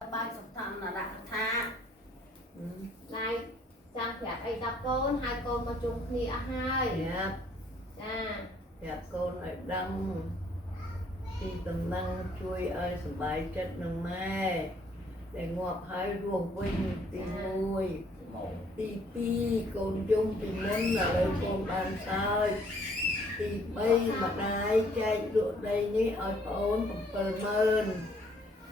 Bài sọc thầm là đã tha này trang phép ấy đọc con hai con mà chung khi hai Dạ con lại đâm thì tầm năng chui ơi sửa bài chất nâng mê để ngọt hai ruộng vinh tì mùi tì pi con chung tì mân là lời con bàn sai tì bay mà đai chạy lụa đây ní ơi ôn bằng phờ mơn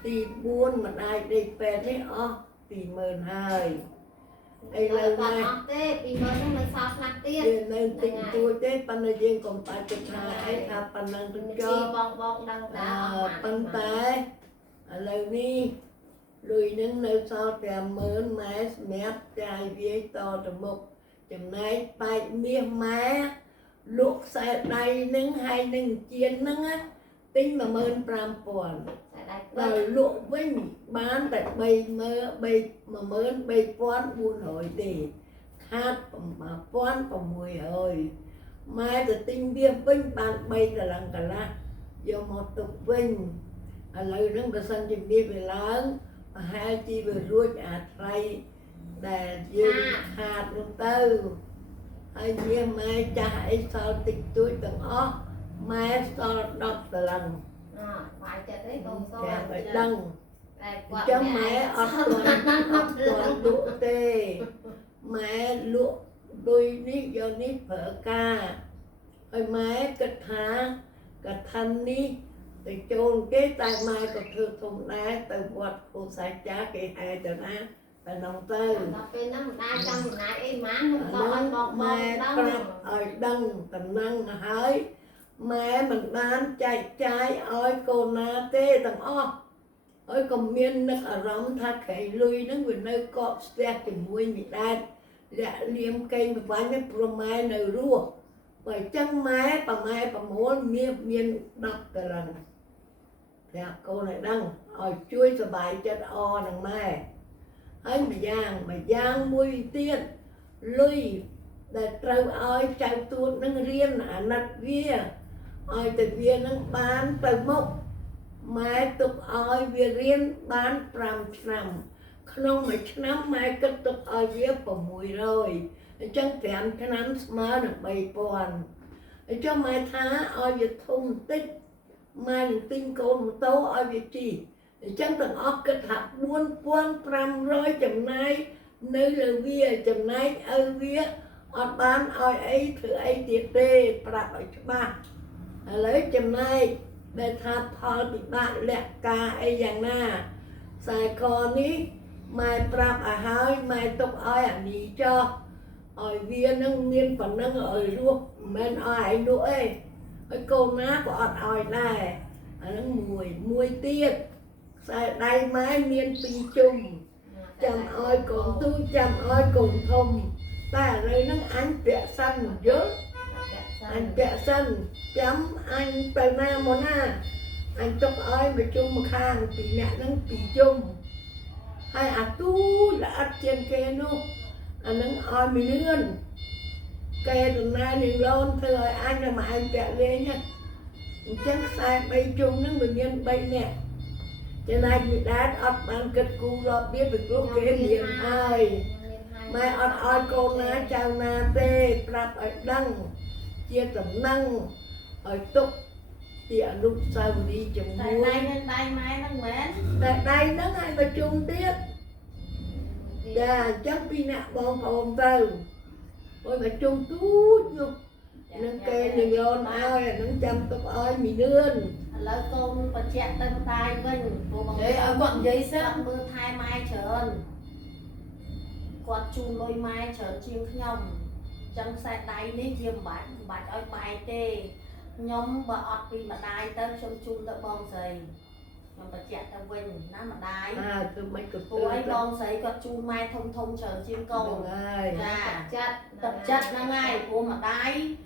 tì buôn mà đai đây phê ní tì mơn hai ai lời còn này học tê vì mới nó mới sao nặng tiên Điền nên tình tôi tế pan là riêng còn tại trực hai ta pan năng từng chi cho bong bong đăng đá pan tế lời ni lùi nâng nơi sau kèm mớn máy mép trai viết to từ một chừng này bài miếng má luộc xe đầy nâng hai nâng chiên nâng á tính mà mơn pram pòn rồi luộc với bán tại bầy mơ bầy mà mơn bầy pon buôn hội thì hát mà pon và mùi ơi mai từ tinh viêm vinh bạn bay là lần cả la do một tục vinh lời nâng bà sân trình đi về lớn mà hai chi về ruột thay để dương hạt luôn tư ai như mai chạy sao tích túi từng mai sao đọc từ lần phải chạy tới con soi phải đăng cho mẹ ớt toàn lụa tê mẹ lụa đôi ní do ní phở ca ơi mẹ cất há cất thân ní để chôn cái tay mai có thư thùng đá từ vật của xã chá kỳ hai từ ná từ nông tư bên nó đai trong này em má không có anh bong mẹ ơi đăng tầm năng hỡi mẹ mình bán chạy trái ơi cô na tê tầm ơi còn miên nước ở rõng tha khẩy lui nó người nơi có xe thì mùi mì đan dạ liêm cây mà bán cái pro mai nơi rùa bởi chân mai bà muốn miên đọc từ lần dạ cô này đăng chui sờ bài chất nằng mai ấy mà giang mùi tiên lui để trâu ơi trâu tuột nâng riêng nặt vía ơi từ vía nâng bán từ mốc mai tục ơi vía riêng bán pram năm không mà năm mai kết tục ơi vía vào mùi rồi chân kẹm cái nắm mơ được bày bòn cho mai thá ơi vía thông tích mai đừng tin con một tấu ơi vía chi chân tầng kết hợp buôn buôn pram rồi chầm nay nơi là vía chầm nay ơi vía bán ơi ấy thử ấy tiệt tê prap ở chỗ ba lấy chầm nay để tháp thọ bị bạn lẹ ca ấy dạng na xài con ní mai prap hơi mai tục ơi đi cho ơi vía nâng miên phần nâng ơi luôn men ơi nữa ấy cô ná của ơi này nó mùi tiết xài đây máy miên pì chung chầm ơi cùng tu chầm ơi cùng thông ta đây nó anh vẽ xanh dớt anh vẽ xanh chấm anh từ na món anh tục ơi mà chung mà khang thì mẹ nó pì chung hay tu là ăn trên kê nó nó ơi mình nương kê từ nay mình lon thôi anh là mà anh vẽ lên nhá chắc sai bay chung nó người nhân bay nè cho nên mình đã ấp ăn kết cu rồi biết được lúc kế miệng ai mai ơi cô ná chào na tê prap ở đăng chia tầm năng ở tục tỉa lúc sau đi chồng tại đây nên đây mai nó mến tại đây nó ngay mà chung tiết chắc đi nạ bom ôm tàu ôi mà chung tút nhục nó kê nó gòn ai nó chăm tục ơi mì nương lỡ con còn chạy tân tay vinh đấy ở quận giấy sao mưa thai mai trơn quạt chun đôi mai trơn chiêu nhom chân xe đáy ní chiêm bạch ơi bài tê nhóm bà ọt vì mà đai tới trong chun tới bom giày nhóm bà chạy tới vinh nó mà đai từ mấy cực cô ấy bom giày quạt chun mai thông thông trơn chiêm công tập chất nó ngay cô mà đai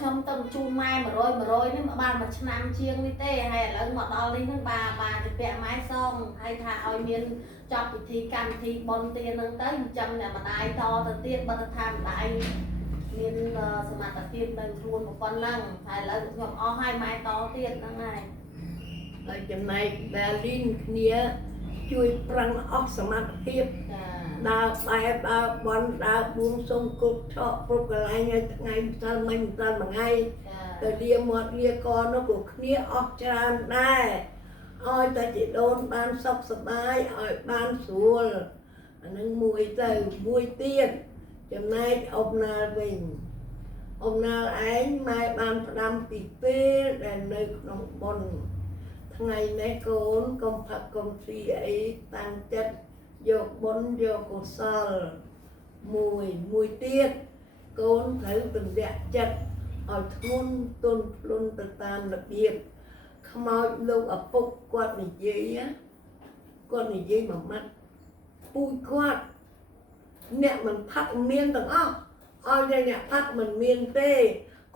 không tâm chun mai mà rồi nếu mà ban mà năm chiêng đi tê hay là mà đo lênทั้งbà thì vẽ máy xong hay thà ôi miên chọc thì cầm thì bon tiền nâng tới 100 nè mà đai to từ tiền bắt tham đại miên mà tập tiền nâng luôn một con lăng hay là nhom hai máy to tiền năng này ở chấm này Berlin kia ជួយប្រឹងអស់សមត្ថភាព ចា ដើរបែបដើរបន់ដើរបួងសួងគ្រប់ឆក់គ្រប់កន្លែងឲ្យថ្ងៃម្សិលមិញម្សិលមួយថ្ងៃ ចា ទៅលាមាត់លាកនោះក៏គ្នាអស់ច្រើនដែរឲ្យតែជីដូនបានសុខសប្បាយឲ្យបានស្រួលអានឹងមួយទៅមួយទៀតចំណែកអុកណាលវិញអុកណាលឯងម៉ែបានផ្ដាំពីពេលដែលនៅក្នុងបុណ្យថ្ងៃនេះកូនកុំផឹកកុំស៊ីអីតាំងចិត្តយកបុណ្យយកកុសលមួយទៀតកូនត្រូវទម្លាក់ចិត្តឲ្យធ្ងន់ទន់ភ្លន់ទៅតាមរបៀបខ្មោចលោកឪពុកគាត់និយាយមួយម៉ាត់ពូជគាត់អ្នកមិនផឹកមានទាំងអស់ឲ្យតែអ្នកផឹកមិនមានទេ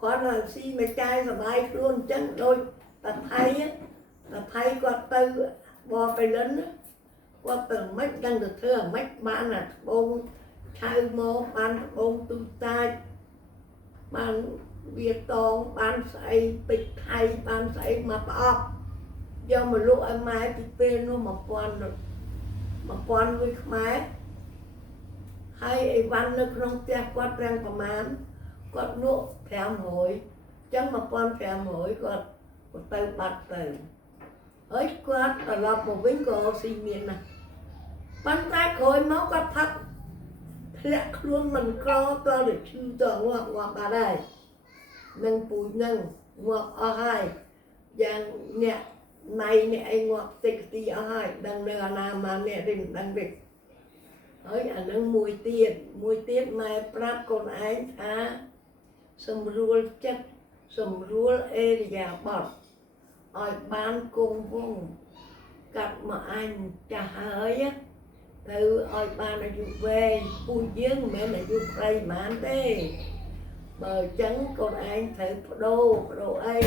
គាត់ឲ្យស៊ីមកចាយសบายខ្លួនអញ្ចឹងដូចតាថៃគាត់ទៅបបៃលិនគាត់ទៅមិនដឹងទៅធ្វើអាម៉េចបានអាត្បូងឆៅមកបានត្បូងទូតាចបានវាតងបានស្អីពេជ្រថៃបានស្អីមកប្រអប់យកមកលក់ឲ្យម៉ែពីពេលនោះ1000លុយខ្មែរហើយអីវ៉ាន់នៅក្នុងផ្ទះគាត់ប្រាំងប្រមាណគាត់លក់500អញ្ចឹង1500គាត់ទៅបាត់ទៅហើយគាត់ត្រឡប់មកវិញក៏ស៊ីមានណាស់ប៉ុន្តែក្រោយមកគាត់ផឹកធ្លាក់ខ្លួនមិនក្រតទៅឈឺទៅងាប់បាត់ហើយនឹងពូជនឹងងាប់អស់ហើយយ៉ាងអ្នកណៃអ្នកឯងងាប់តិចទីអស់ហើយដឹងនៅអាណាមកអ្នកនេះមិនដឹងទេហើយអានឹងមួយទៀតម៉ែប្រាប់កូនឯងថាសម្រួលចិត្តសម្រួលអេរិយាបថឲ្យបានគង់វង្សកាត់មកអញចាស់ហើយទៅឲ្យបានអាយុវែងពូជយើងមិនមែនអាយុខ្លីប៉ុន្មានទេបើអញ្ចឹងកូនឯងត្រូវបដូរអី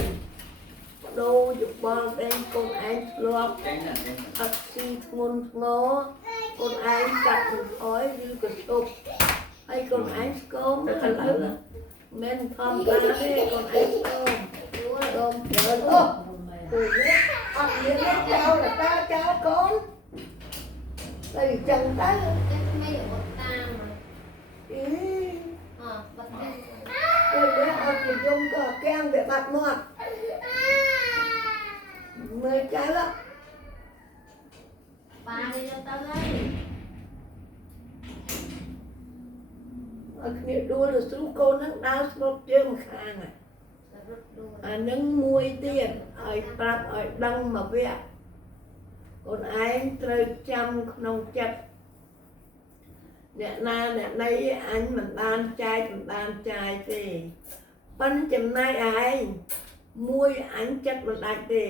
បដូរយោបល់ឯងកូនឯងធ្លាប់អត់ស៊ីធ្ងន់ធ្ងរកូនឯងកាត់មិនអោយឬក៏ទប់ហើយកូនឯងស្គមឥឡូវមិនធម្មតាទេកូនឯងស្គមអូច្រើនអូគូនេះអត់មានចោលតាចោលកូនទៅអញ្ចឹងទៅ Cái mấy ở một tam mà អី bật lên ពេលនេះអត់និយមក៏កាំងវាបាត់មាត់មើលចាស់ ba đi cho tao ấy ឲ្យគ្នាដួលទៅស្រួលកូនហ្នឹងដើរស្រុតជើងម្ខាង là rút đuôi អានឹងមួយទៀតឲ្យប្រាប់ឲ្យដឹងមកវគ្គកូនឯងត្រូវចាំក្នុងចិត្តអ្នកណាអ្នកណីអញមិនបានចែកមិនបានចាយទេប៉ុន្តែចំណែកឯងមួយអញចិត្តមិនដាច់ទេ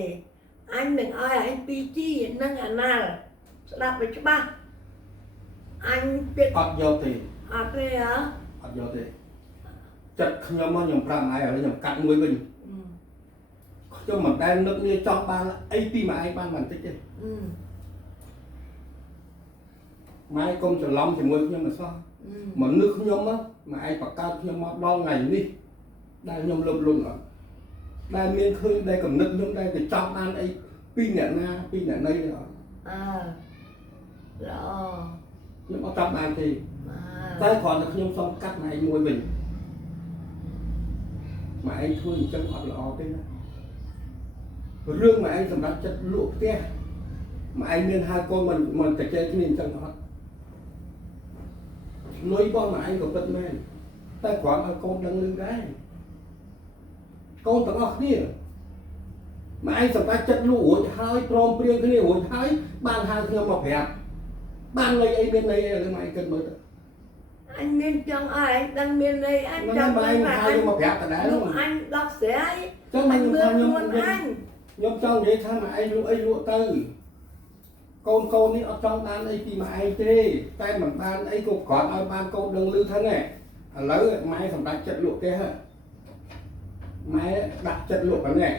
អញនឹងឲ្យឯង 2G នឹងអាណាល់ស្ដាប់ឲ្យច្បាស់អញគិត អត់យកទេ អត់ទេហ៎ អត់យកទេចិត្តខ្ញុំមកខ្ញុំប្រាប់ម៉ែឥឡូវខ្ញុំកាត់មួយវិញខ្ញុំមិនដែលនឹកនេះចង់បានអីពីម៉ែឯងបានបន្តិចទេម៉ែកុំច្រឡំជាមួយខ្ញុំអត់សោះមកនឹកខ្ញុំម៉ែឯងបង្កើតខ្ញុំមកដល់ថ្ងៃនេះដែលខ្ញុំលុបលុនអត់ដែលមានឃើញដែលកំណត់ខ្ញុំដែលទៅចង់បានអីពីអ្នកណាពីអ្នកណីទេអត់ ល្អ ខ្ញុំអត់ចាប់បានទេតែគ្រាន់តែខ្ញុំសុំកាត់ម៉ែឯងមួយវិញម៉ែឯងធ្វើអញ្ចឹងអត់ល្អទេណារឿងម៉ែឯងសម្រាប់ចិត្តលក់ផ្ទះម៉ែឯងមានហៅកូនមិនតែចេះគ្នាអញ្ចឹងអត់លុយបងម៉ែឯងក៏ពិតមែនតែគ្រាន់ឲ្យកូនដឹងរឿងដែរកូនទាំងអស់គ្នាម៉ែឯងសម្រាប់ចិត្តលក់រួចហើយព្រមព្រៀងគ្នារួចហើយបានហៅខ្ញុំមកប្រាប់បានលុយអីមានន័យអីម៉ែឯងគិតមើលទៅ អញមានចង់ឲ្យអញដឹងមានន័យអញចង់ ម៉ែឯងហៅខ្ញុំមកប្រាប់តដែរ លោកអញដោះស្រាយ ចឹងមិនខ្ញុំ ខ្លួនអញ ខ្ញុំចង់និយាយថាម៉ែឯងលក់អីលក់ទៅកូននេះអត់ចង់បានអីពីម៉ែឯងទេតែមិនបានអីក៏គ្រាន់ឲ្យបានកូនដឹងឮថាណែឥឡូវម៉ែសម្រាប់ចិត្តលក់ផ្ទះម៉ែដាក់ចិត្តលក់ប៉ុណ្ណេះ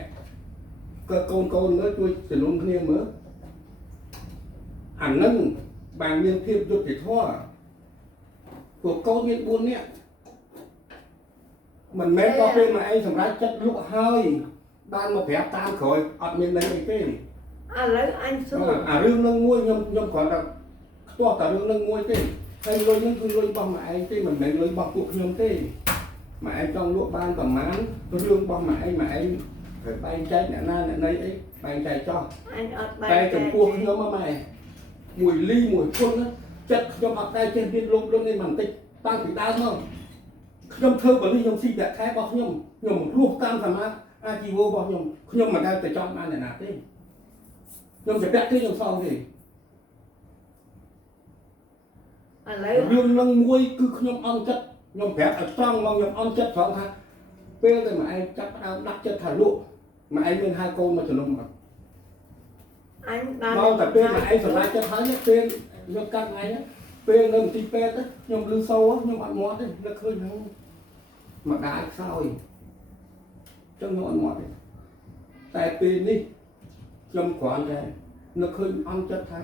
ក៏កូនមើលជួយជំនុំគ្នាមើលអានឹងបានមានភាពយុត្តិធម៌ពួកកូនមាន4នាក់មិនមែនក៏ពេលម៉ែឯងសម្រាប់ចិត្តលក់ហើយបានមកប្រាប់តាមក្រោយអត់មានន័យអីទេ អ lấy anh xua រឿងនឹងមួយខ្ញុំគ្រាន់តែខ្ទាស់តែរឿងនឹងមួយទេហើយលុយនឹងគឺលុយរបស់ម៉ែឯងទេមិនមែនលុយរបស់ពួកខ្ញុំទេម៉ែឯងចង់លក់បានប្រមាណរឿងរបស់ម៉ែឯងត្រូវបែងចែកអ្នកណាអ្នកណីអីបែងចែកចោះ anh ở តែ bài ចំពោះខ្ញុំម៉ែមួយលីមួយគុណចិត្តខ្ញុំអត់ដែរចេះមានលុបលុននេះបន្តិចតាំងពីដើមមកខ្ញុំធ្វើបើនេះខ្ញុំស៊ីប្រាក់ខែរបស់ខ្ញុំរស់តាមសមាអាជីវរបស់ខ្ញុំមិនដែលទៅចង់បានអ្នកណាទេខ្ញុំជាពាក់ទេខ្ញុំសងទេ lấy រឿងនឹងមួយគឺខ្ញុំអន់ចិត្តខ្ញុំប្រាប់ឲ្យត្រង់មកខ្ញុំអន់ចិត្តត្រង់ថាពេលតែម៉ែឯងចាប់ដើមដាក់ចិត្តថាលក់ម៉ែឯងមានហៅកូនមកជំនុំអត់ anh មកតែពេលម៉ែឯងសម្រេចចិត្តហើយពេលយកកាត់ថ្ងៃពេលនៅមន្ទីរពេទ្យខ្ញុំលឺសូខ្ញុំអត់មាត់ទេនឹកឃើញហ្នឹងមកដាច់ខ្សោយចឹងខ្ញុំអត់មាត់ទេតែពេលនេះខ្ញុំគ្រាន់តែនឹកឃើញអន់ចិត្តថា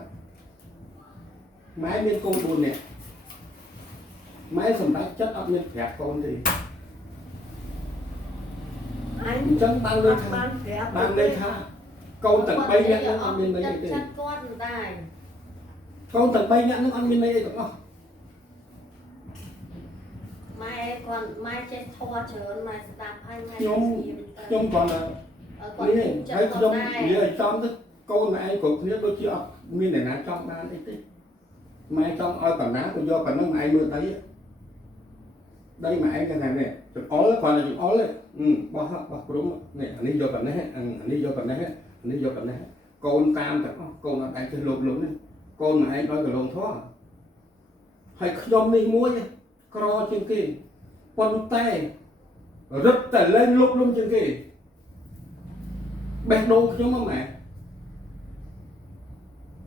ម៉ែមានកូន4នាក់ម៉ែសម្រេចចិត្តអត់មានប្រាប់កូនទេ anh អញ្ចឹងបានលើថា ban phép បានន័យថាកូនទាំង3នាក់ហ្នឹងអត់មានន័យអីទេ ចិត្តគាត់មិនដែរ កូនទាំង3នាក់ហ្នឹងអត់មានន័យអីទាំងអស់ ម៉ែគាត់ម៉ែចេះធေါ်ច្រើនម៉ែស្ដាប់ហើយម៉ែ ខ្ញុំគ្រាន់តែ គាត់ នេះ ចិត្ត ហើយ គាត់ ខ្ញុំ ដែរ និយាយឲ្យចំទៅកូនម៉ែឯងគ្រប់គ្នាដូចជាអត់មានអ្នកណាចង់បានអីទេម៉ែចង់ឲ្យបណ្ណាក៏យកប៉ុណ្ណឹងម៉ែឯងមើលដីម៉ែឯងគេថានេះចង្អុលគ្រាន់តែចង្អុលទេបោះព្រំនេះអានេះយកប៉ុណ្ណេះអានេះយកប៉ុណ្ណេះអានេះយកប៉ុណ្ណេះកូនតាមទាំងអស់កូនអត់អាចទៅលុបលុបនេះកូនម៉ែឯងដោយកលងធေါ်ហើយខ្ញុំនេះមួយក្រជាងគេប៉ុន្តែរឹតតែលែងលុបលុំជាងគេបេះដូងខ្ញុំមកម៉ែ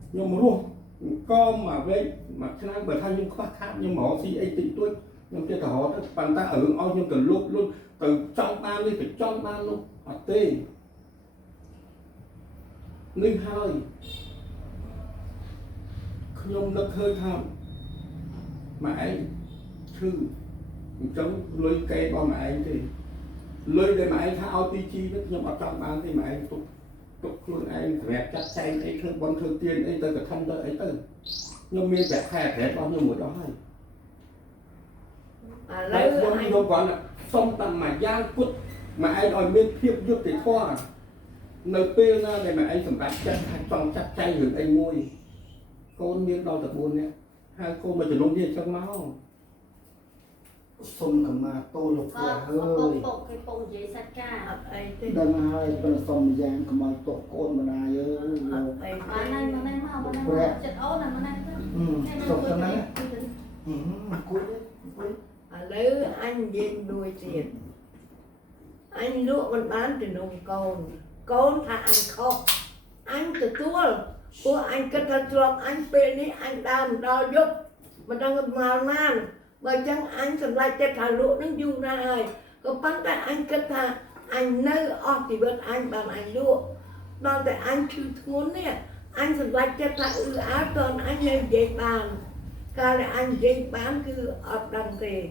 ខ្ញុំរស់កមកវិញមួយឆ្នាំបើថាខ្ញុំខ្វះខាតខ្ញុំរកស៊ីអីតិចតួចខ្ញុំទៅរកទៅប៉ុន្តែរឿងឲ្យខ្ញុំទៅលុបលុបទៅចង់បាននេះទៅចង់បាននោះអត់ទេនេះហើយខ្ញុំនឹកឃើញថាម៉ែឯងឈឺអញ្ចឹងលុយកេរបស់ម៉ែឯងទេលុយដែលម៉ែឯងថាឲ្យទីជីនេះខ្ញុំអត់ចង់បានទេម៉ែឯងទុកខ្លួនឯងសម្រាប់ចាត់ចែងអីធ្វើបន់ធ្វើទានអីទៅកឋិនទៅអីទៅខ្ញុំមានប្រាក់ខែប្រែរបស់ខ្ញុំមួយដល់ហើយ lấy ខ្ញុំ anh គាត់សុំតាមមួយយ៉ាងពុតម៉ែឯងឲ្យមានភាពយុត្តិធម៌នៅពេលណាដែលម៉ែឯងសម្រាប់ចាត់ថាចង់ចាត់ចែងរឿងអីមួយកូនមានដល់តែ4នាក់ហើយកូនមកជំនុំនេះអញ្ចឹងមកសុំកម្មាតូលោកគ្រូ គាត់ ហើ ពុក យ គេពុកនិយាយសាច់ការ ở đây thế ដឹងហើយប្រសុំយ៉ាងកុំឲ្យតកកូនម្ដាយអើយ ở đây បានហើយមកនេះមកចិត្តអូនណាមកនេះទៅ សុំទៅណាគួយ ở lấy anh viên đuôi tiền anh lụa mình bán thì nông con thà anh khóc anh từ tua của anh kết thật lọc anh bên đi anh đàm đo giúp mà đang màu nan bởi chẳng anh sầm lại chết thả lụa nó du ra rồi có bắn tại anh kết thà anh nơi ở thì bên anh bằng anh lụa đó tại anh chưa thốn nè anh sầm lại chết thả áo còn anh lên dây bàn cái là anh dây bán cứ ở đằng thì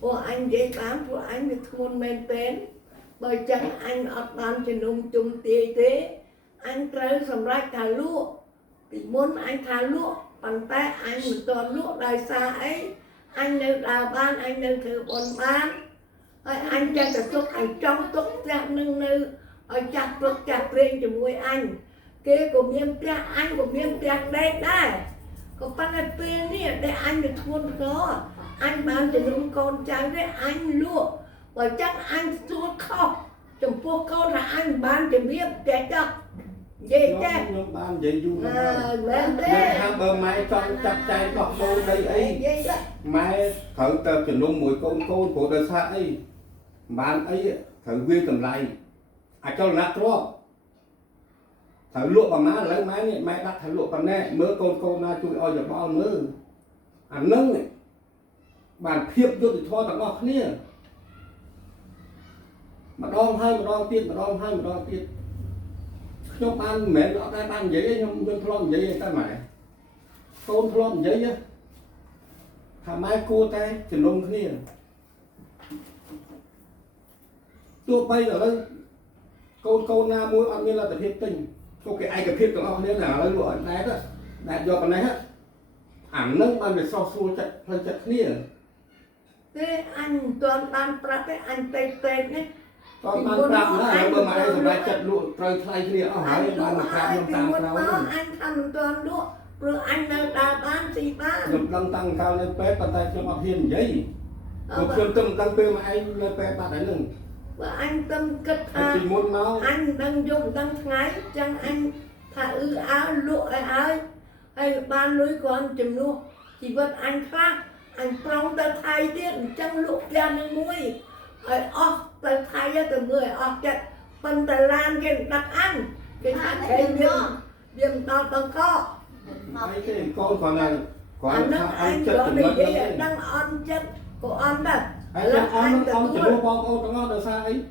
của anh dây bán của anh thì thôn men tên bởi chẳng anh ở bán trên nông chung tê thế anh tới sầm lại thả lụa thì muốn anh thả lụa bằng tay anh một toàn lụa đời xa ấy anh nếu đào ban anh nếu thử bồn bán rồi anh chắc là xúc anh trong túc chặt nâng nư ở chặt túc chặt riêng cho mùi anh kia của miếng chặt anh của miếng chặt đây đây có bắt cái tiền đi để anh được thôn đó anh bán cho những con trai đấy anh lụa và chắc anh suốt khóc trong phố con là anh bán cho biết trẻ cho vậy chứ ខ្ញុំបាននិយាយយូរណាស់ហើយ មែនទេ ខ្ញុំថាបើម៉ែចង់ចាត់ចែងដោះដូរដីអី vậy đó ម៉ែត្រូវទៅជំនុំមួយកូនព្រោះដោយសារអីបានអីត្រូវវាតម្លៃអាចលណាក់ទ្របត្រូវលក់ប្រមាណឥឡូវម៉ែនេះម៉ែដាក់ថាលក់ប៉ុណ្ណេះមើលកូនណាជួយឲ្យយោបល់មើលអានឹងបានភាពយុត្តិធម៌ទាំងអស់គ្នាម្ដងហើយម្ដងទៀតម្ដងហើយម្ដងទៀតខ្ញុំបានមិនមែនអត់ដែរបាននិយាយទេខ្ញុំធ្លាប់និយាយតែម៉ែកូនធ្លាប់និយាយថាម៉ែគួរតែជំនុំគ្នាទោះបីឥឡូវកូនណាមួយអត់មានលទ្ធភាពទិញ ok ai cái phiết tụi ông nên là lấy lụa đá đó đá do cái này hết ảnh nâng ban về so xua chặt hơi chặt nia thế anh toàn ban prap ấy anh tê tê đấy còn ban prap nữa là bữa mai rồi lại chặt lụa trời thay nia ở hỏi anh ban lúa prap ai năm thì tam muốn cao đó anh thầm toàn lúa rồi anh đang đà bán gì bán năm năm tăng cao lên pet bàn tay cho mặc hiền giấy một cơn tâm tăng pê mà anh lên pet bạn ấy đừng và anh tâm kết anh chỉ muốn nó anh đang dùng đang ngái chẳng anh thả ư áo lụa áo hay ban lưới con chùm luôn chỉ vật anh khác anh prong ta thay điện chẳng lụa ra nước muối ở ọc ta thay ra từ người ọc chặt phần ta lan cái đặt ăn cái thằng cái viêm to tầng co mấy cái con còn là anh còn anh chất đó từng để mất gì đang on chất của on đó anh ông chỉ mua con ông nó được sao ấy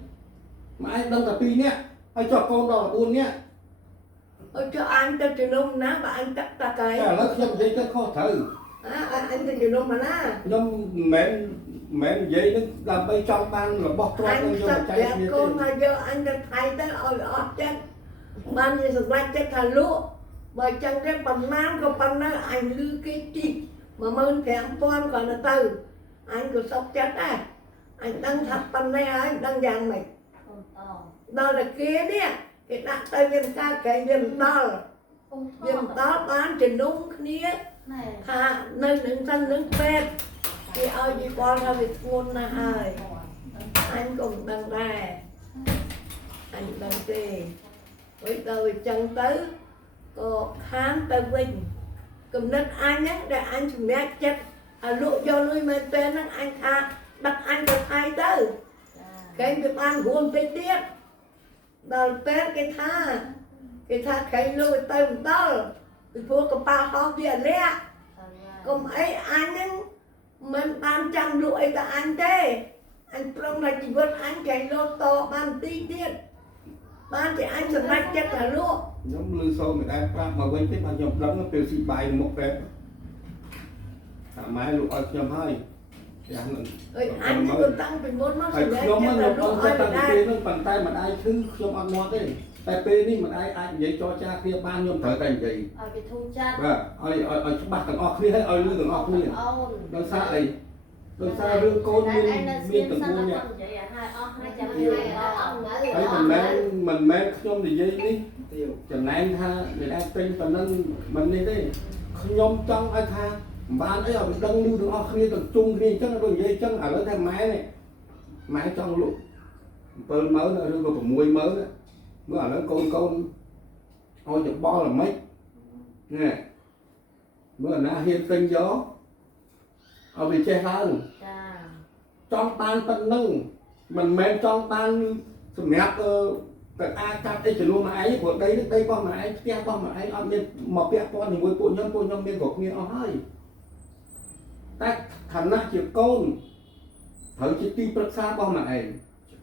mà anh đâm cả pi nhé anh cho con đó là buồn nhé cho anh cho trường nông ná và anh cắt ta cái cái lớp xem giấy cho khó thử anh cho trường nông mà ná nhưng mẹ giấy nó làm bay trong ban là bóc ra anh cho sắp cháy đẹp con mà giờ anhจะthay tới ôi ọt chân ban giờ sắp lại chất thà lúa bởi chân cái bằng nám có bằng nó anh lưu cái chi mà mơn thèm con còn là từ anh có sắp chất á anh đang thật bằng này anh đang dàn mày đó là kia nè cái đặt tay viên ca cái viên đó bán trên nông kia thà nơi nâng thân nâng phép thì ơi đi con ra việc ngôn là hơi anh cũng đang ra anh đang tê với tôi chân tới có khám tới vinh cầm đất anh á để anh chuẩn bị chất lụa cho nuôi mê tên anh tha đặt anh được hai tới cái việc ăn buồn tê tiết đó tên cái tha cái lụa tay một tơ thì phố có ba họ kia lẽ còn ấy anh ấy mình bán trăm lụa ta anh thế anh prong là chỉ vớt anh cái lô to bán tí tiết bán thì anh sẽ bạch chất là lụa nhóm lưu sâu người ta mà quên cái mà nhầm lắm nó tiêu xị bài một phép máy lụa nhầm hai anh còn tăng từ môn mắt phải nhóm nó nhập con cái tăng cái nó bàn tay mà ai thứ trong ăn ngon đấy tay pê đi mà ai vậy cho cha kia ban nhóm thở thành gì cái thu chặt ở bạc thằng ọc đi hay ở lưng thằng ọc đi đâu xa đây đâu xa lương côn miên từng mua nhỉ thấy mình men nhóm thì dây đi chẳng này anh tha người ta tin và nên mình đi đấy nhóm trong ai tha bạn ấy ở đông lưu thằng ọc đi thằng chung đi chắc là dây chân ở đó thêm máy này máy trong luôn bơ mới nữa rồi còn muối mới nữa mới ở đó con ôi chụp bo là mấy nè mới ở na hiên tinh gió ở bị che hơn trong ban tân nâng mình men trong ban sầm nhạt tại ai cắt đây chỉ luôn mà ấy của đây con mà ấy kia con mà ấy ở bên một bẹ con thì muối cô nhom bên gọc nghe hơi ta thành ra chỉ con thử chỉ ti bớt xa con mà ấy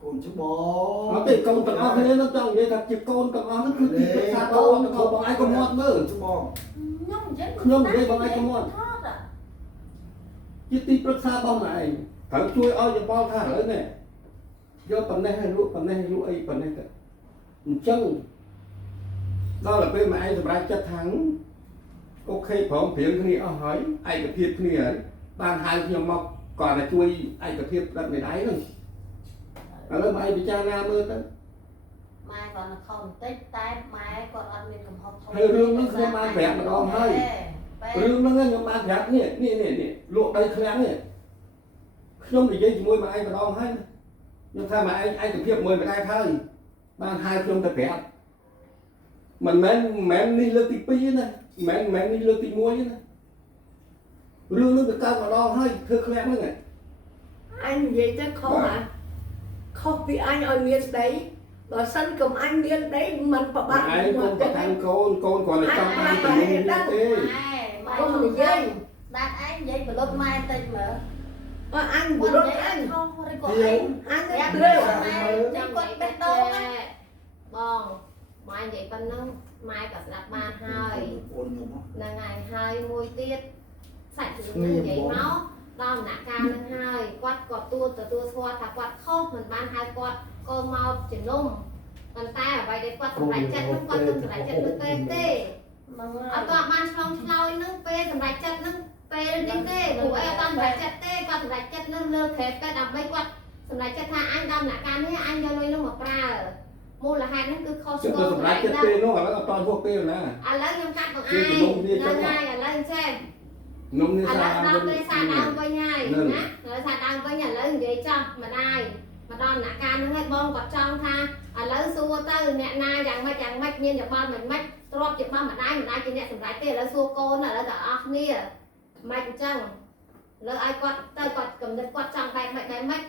con chứ bò nó thì con tao thế nó trong vậy thật chỉ con tao nó cứ ti bớt xa con nó không bằng ai con mót nữa chứ bò nhom đây bằng ai con mót chỉ ti bớt xa con mà ấy thử chui ơi cho bao thả lớn này do phần này hay lụa ấy phần này chân đó là cái mà anh sẽ chất thắng ok phỏng phiền cái này hỏi ai cái thiệt cái này ban hai nhiều mọc còn là chui ai cái thiệt đặt này đáy rồi đó mà ai bị cha nam ơi đó mai còn là không tết tay mai còn ăn mình cầm hộp hay rương nó không mang vẹt mà đòn hơi rương nó không mang vẹt nè lụa đây kháng nè không thì dây môi mà anh mà đòn hay nhưng sao mà anh cái thiệt môi mà ai thôi ban hai không tập vẹt mình mẹ đi lơ tí pi này mẹ đi lơ tí muối này lương nó được cao mà đo hơi thưa kháng nữa này anh vậy chắc khó hả không vì anh ở miền đấy và sân cầm anh miền đấy mình phải bạn anh không có thằng con còn là trong anh tự nhiên như thế không thì dây đặt anh vậy mà lúc mai tên mà anh của đôi anh không có anh đẹp tươi đi con bê tông á bon mai vậy con nó mai cả đặt bàn hơi là ngày hai môi tiết sạch như vậy máu đòn nạ ca nâng hai quạt cọt tua xoa thả quạt khô mình ban hai quạt con mau chỉ nôm còn ta ở vậy để quạt sầm lại chặt nó quạt sầm lại chặt nó tê tê ở toàn ban xong lâu nó tê sầm lại chặt nó tê đi tê đủ ấy toàn lại chặt tê quạt sầm lại chặt nó lơ khép cái đầm bay quạt sầm lại chặt tha anh đâm lại can thế anh cho nuôi nó một ra mua là hai nó cứ kho chứ tôi sầm lại chất tê nó là toàn thuốc tê nè à lấy nhom cắt bằng ai lên ai à lên xem nông như à sao lấy đâm với sa đâm với nhai nè lấy sa đâm với nhà lấy vậy cho mà đai mà đòn nạ can nó hết bom quạt trong tha à lấy xua tới nè na chẳng mạch nhiên chẳng bon mình mạch trộp chụp bon mà đai chỉ nè sầm lại tê lấy xua cô là lấy cả óc nia mạch chẳng lấy ai quạt tới quạt cầm đất quạt trong tay mạch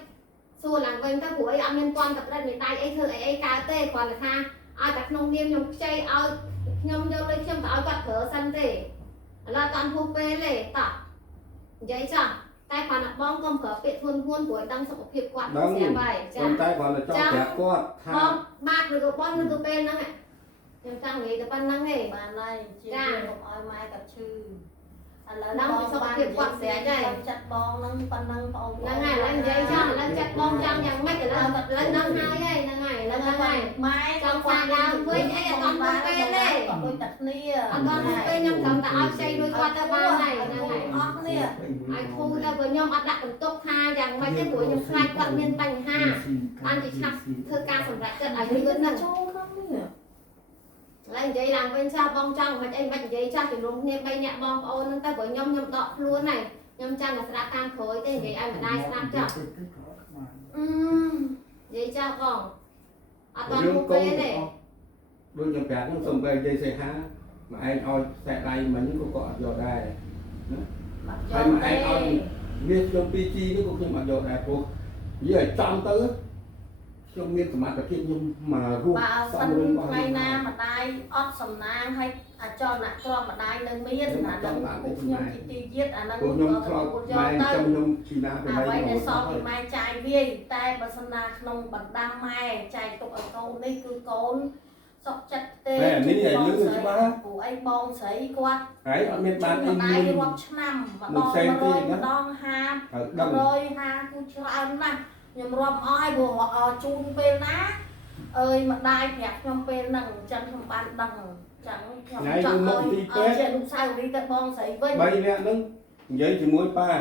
xua làm quen các buổi âm liên quan tập ra miền tây ấy thưa ấy cá tê còn là tha ai tập nông niêm nhung chơi ao nhung vô lấy châm tạo quạt thở sân tê là toàn thu pê lệ tập vậy chẳng tay còn là bong công cỡ biệt huân của tăng sọc hiệp quạt xe bài con tay còn là cho kẹp quạt bong bạc được bong được bên đó này em tăng nghĩ tập ban năng này bà này chị một oi mai gặp chư là đang bị sọc hiệp quạt xe đây chặt bong nâng pan nâng bong là ngày lên dây cho lên chặt bong trong nhà mấy cái lên nâng hai đây là ngày lên ngày mai trong xa đào với ấy là con thu pê lệ con đặt nia con thu pê nhung cầm ta áo xây nuôi qua ta ba này là ngày óc nia ai thu ta với nhom ăn đặt cầm tốt ha rằng mấy cái buổi nhung khai quạt miên bành ha anh chỉ chặt thưa ca sầm rạch chân ở dưới bên này lên dây làm bên sau bong trong mà anh bạch dây cho thì đúng nên bay nhẹ bong ôn nên ta với nhom đọ luôn này nhom chân là sẽ tan khối thế vậy ai mà đai sẽ chặt dây cho còn à toàn thu pê này đôi nhầm kẹp nó sầm về dây xe há mà anh oi xe tay mình cũng có vô đây hay mà anh oi biết trong PC nó cũng mà vô đây cô với trong tới trong miền của mặt là kia nhưng mà ruột bao phân ngày na mà đai ót sầm nang hay cho nặng cho mà đai nâng miên là nâng cũng nhom chỉ ti giết nâng cô nhom thọ mai trong nhom chỉ na về đây vậy để so thì mai chạy vi tay bà sân na nông bật đam mai chạy tục ở câu đây cứ côn sọc chặt tê của anh bong sấy quạt ấy ở miền Bắc anh anh đi một năm mà bong ha rồi ha cứ cho ăn nè nhầm rộm oi bùa chun pê ná ơi mà đai nhạc nhom pê nằng chân không ban đằng chẳng chọn ơi trên lúc sau đi tới bong sấy vinh bây nè nâng giấy chỉ muối pa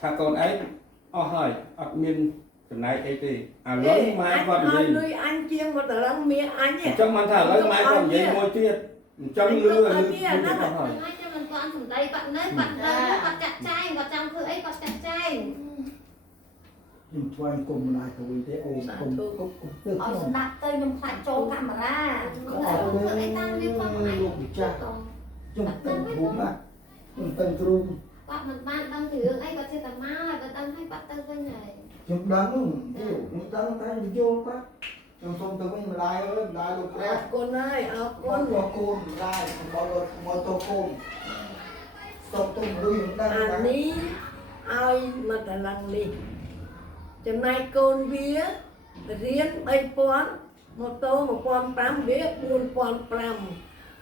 thà còn ấy hỏi ở miền này ấy thì lớn mai còn gì nuôi anh chiên mà tao đang mía anh nhỉ trong màn thả lớn mai còn gì môi tiệt trong lưa hai cho mình có ăn thùng đây bạn đấy bạn chặt chay và trong thứ ấy còn chặt chay nhưng cho anh cùng lại tụi thế ôm cùng tức ở đặt tới nhung phải trốn camera thứ ấy tăng liên quan của anh trong tầng thú mà trong tầng trum bạn mình ban đăng thì ấy có chơi tầm má là có đăng hay bắt tay bên này trong đắng kiểu người ta tay vô quá trong phòng tụi mình lại lục ra con ơi con côn lại mọi tô côn xong tụi mình đang ní ai mà ta lăng đi chấm này con vía riêng bay pon một tô một pon pram vía buôn pon pram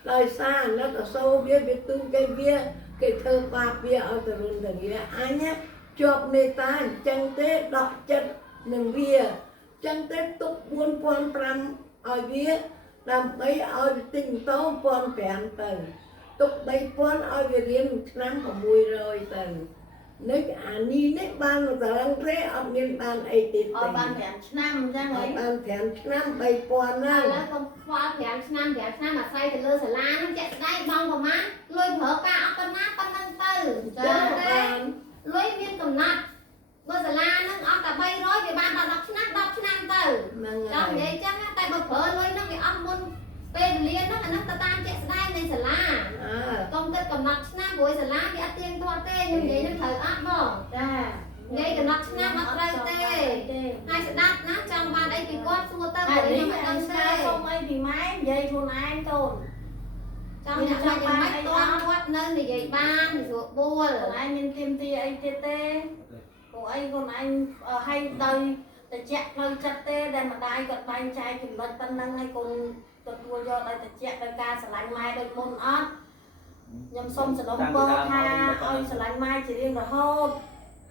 lời xa nó có sâu vía vía tu cây vía cái thơ ba vía ở từ luôn từ vía ai nhé chọc nê ta chân tế đọc chân nâng vía chân tế túc buôn pon pram ở vía làm bấy ở tình tố pon phèn tầng túc bấy pon ở vía riêng năm của mùi rồi tầng nếu ní nếu ban mà ta đang thế ở miền ban ấy thì ban thèm năm ra ấy ban thèm năm bay pon á là con khoa thèm năm mà say thì lơ sả lá nó chạy đây bong vào má lôi phở cả con nát con nâng từ trời lôi viên cầm nát lơ sả lá nó ốc cả bay rồi thì ban đọc năm từ trong vậy chắc tay bờ phở lôi nó cái ốc muôn bên liên nó là nó ta tan chạy đây này sả lá công ty cầm nát năm buổi sả lá thì ăn tiền thua tê nhưng vậy nó thời áp bỏ vậy cầm nát năm ăn đây tê hai sả đắt nó trong ban đây thì có xua tơ buổi nó phải ăn tê không ấy thì máy dây thôn anh tồn trong nhà trong máy toán quát nên thì vậy ban thì ruột bua còn anh nhân kim ti ấy tê của anh còn anh hay đời để chẹt hơi chặt tê để mà đai gật bay trai kìm vật tân năng hay còn gật mua do đây để chẹt đời ca sả lạnh mai đời môn ớt nhầm xong sả đông bơ tha ơi sả lạnh mai chỉ riêng rồi hôn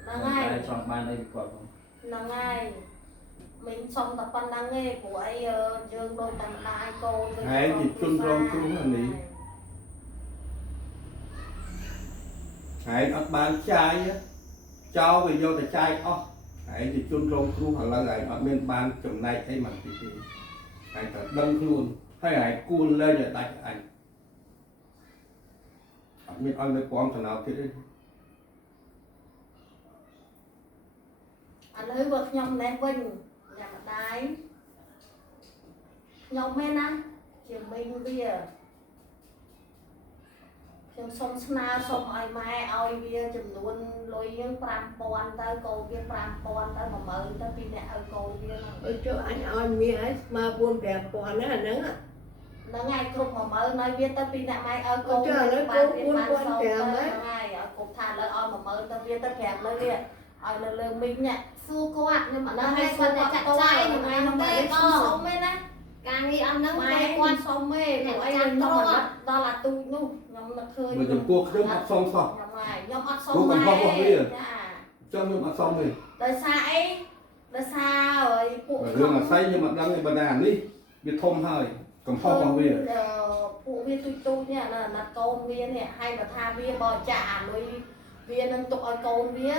là ngay chọn ban đây còn là ngay mình xong tập văn năng nghe của ấy dương đôi tầm đại cô Hãy thì chun rong cru là ní. Hãy ấp bán chai á, cho về vô tại chai ó. Hãy thì chun rong cru hoặc là hãy ở bên ban chồng này thấy mặt thì hãy phải đâm luôn, hay hãy cuốn lên để tay anh. Ở bên anh mới quăng thằng nào thế đấy. Anh hơi vượt nhom nè vinh, nhà mặt đáy. Nhom men á, chiều mình bia. Chiều xong sna xong ai mai ai bia chùm luôn lôi những pram pon tới cô bia pram pon tới mà mở tới pin nè ở cô bia. Ôi cho anh ơi mi ấy mà buồn bè còn á nắng á. Nó ngay cục mà mở nói bia tới pin nè mai ở cô Ôi trời ơi, cô buồn quan kèm ấy. Ngay ở cục than lấy oi mà mở tới bia tới kèm lấy bia. Oi là lơ mình nhá. Xua cô ạ, nhưng mà nó Nó hay hay con con này này chặt chặt chay chay nhưng mà mà nó nó mà tê lấy con sống ấy nè. càng đi ăn nắng Mai quay con con sống mê của ấy chặt nó trâu mà ạ. đó là tôi nu nhóm nó khơi Mà chồng cuộc chứ mặt xong xong. nhóm ớt Cô sống còn không có bia. Dạ. Cho nhưng mặt xong rồi. Đời xa ấy. Đời xa rồi phụ Và gương là say nhưng mà đang ngày bà đàn đi. Biết thông hơi. Còn không có bia. Phụ viên tôi nha là con viên này hay mà tha viên bò chả lôi viên nâng tục ở con viên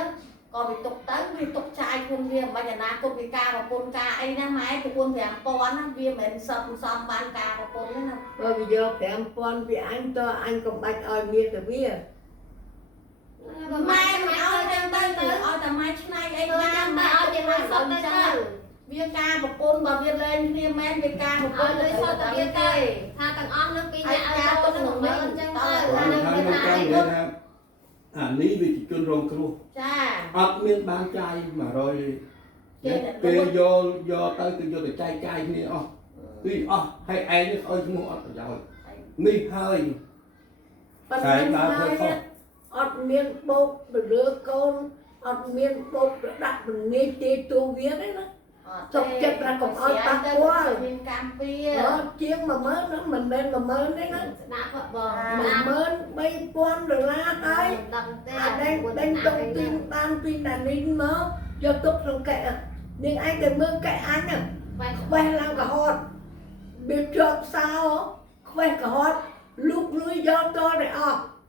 còn bị tục tới vì tục trai con viên bây giờ na con bị ca và con ca ấy na máy của con thèm con á viên mình xong ban ca và con nữa nè Rồi bây giờ phải em con vì anh to anh còn bạch ơi miệt rồi bia. mai mà ơi đang tới từ ơi tầm mai nay ấy ba mà ơi thì mai sắp tới tới viên ca và con bà viên lên viên men viên ca và ơi con lấy sốt tập viên tới tha tầng on nước pin nhà ơi cô nó ngủ mơ chân tới tha Còn nước thằng pin nó nhà căng ấy để là lý vì chỉ chun rong cru. cha Ấp miên bán chai mà rồi. Kê vô tới từ vô để chai chai này ó. Tuy hay ai nó ơi chúng nó rồi. Ni hơi. Phần Cái năm ba nay thôi không. ọt miên bột rồi đứa con ọt miên bột rồi đặt mình nghe tê tu viết đấy đó. Chọc chật là còn oi tạc quá. viên cam bia Đó chiên mà mới nó mình lên mà mới đấy nó. nạp vợ bò Mình mới bay con rồi la hai. đầm tê Đánh trong tim ban pin đàn in mơ cho tốt trong kệ. Nhưng anh để mơ kệ anh à. Khoe làm cả hột. Biết trộm sao khoe cả hột. Lúc lưới do to để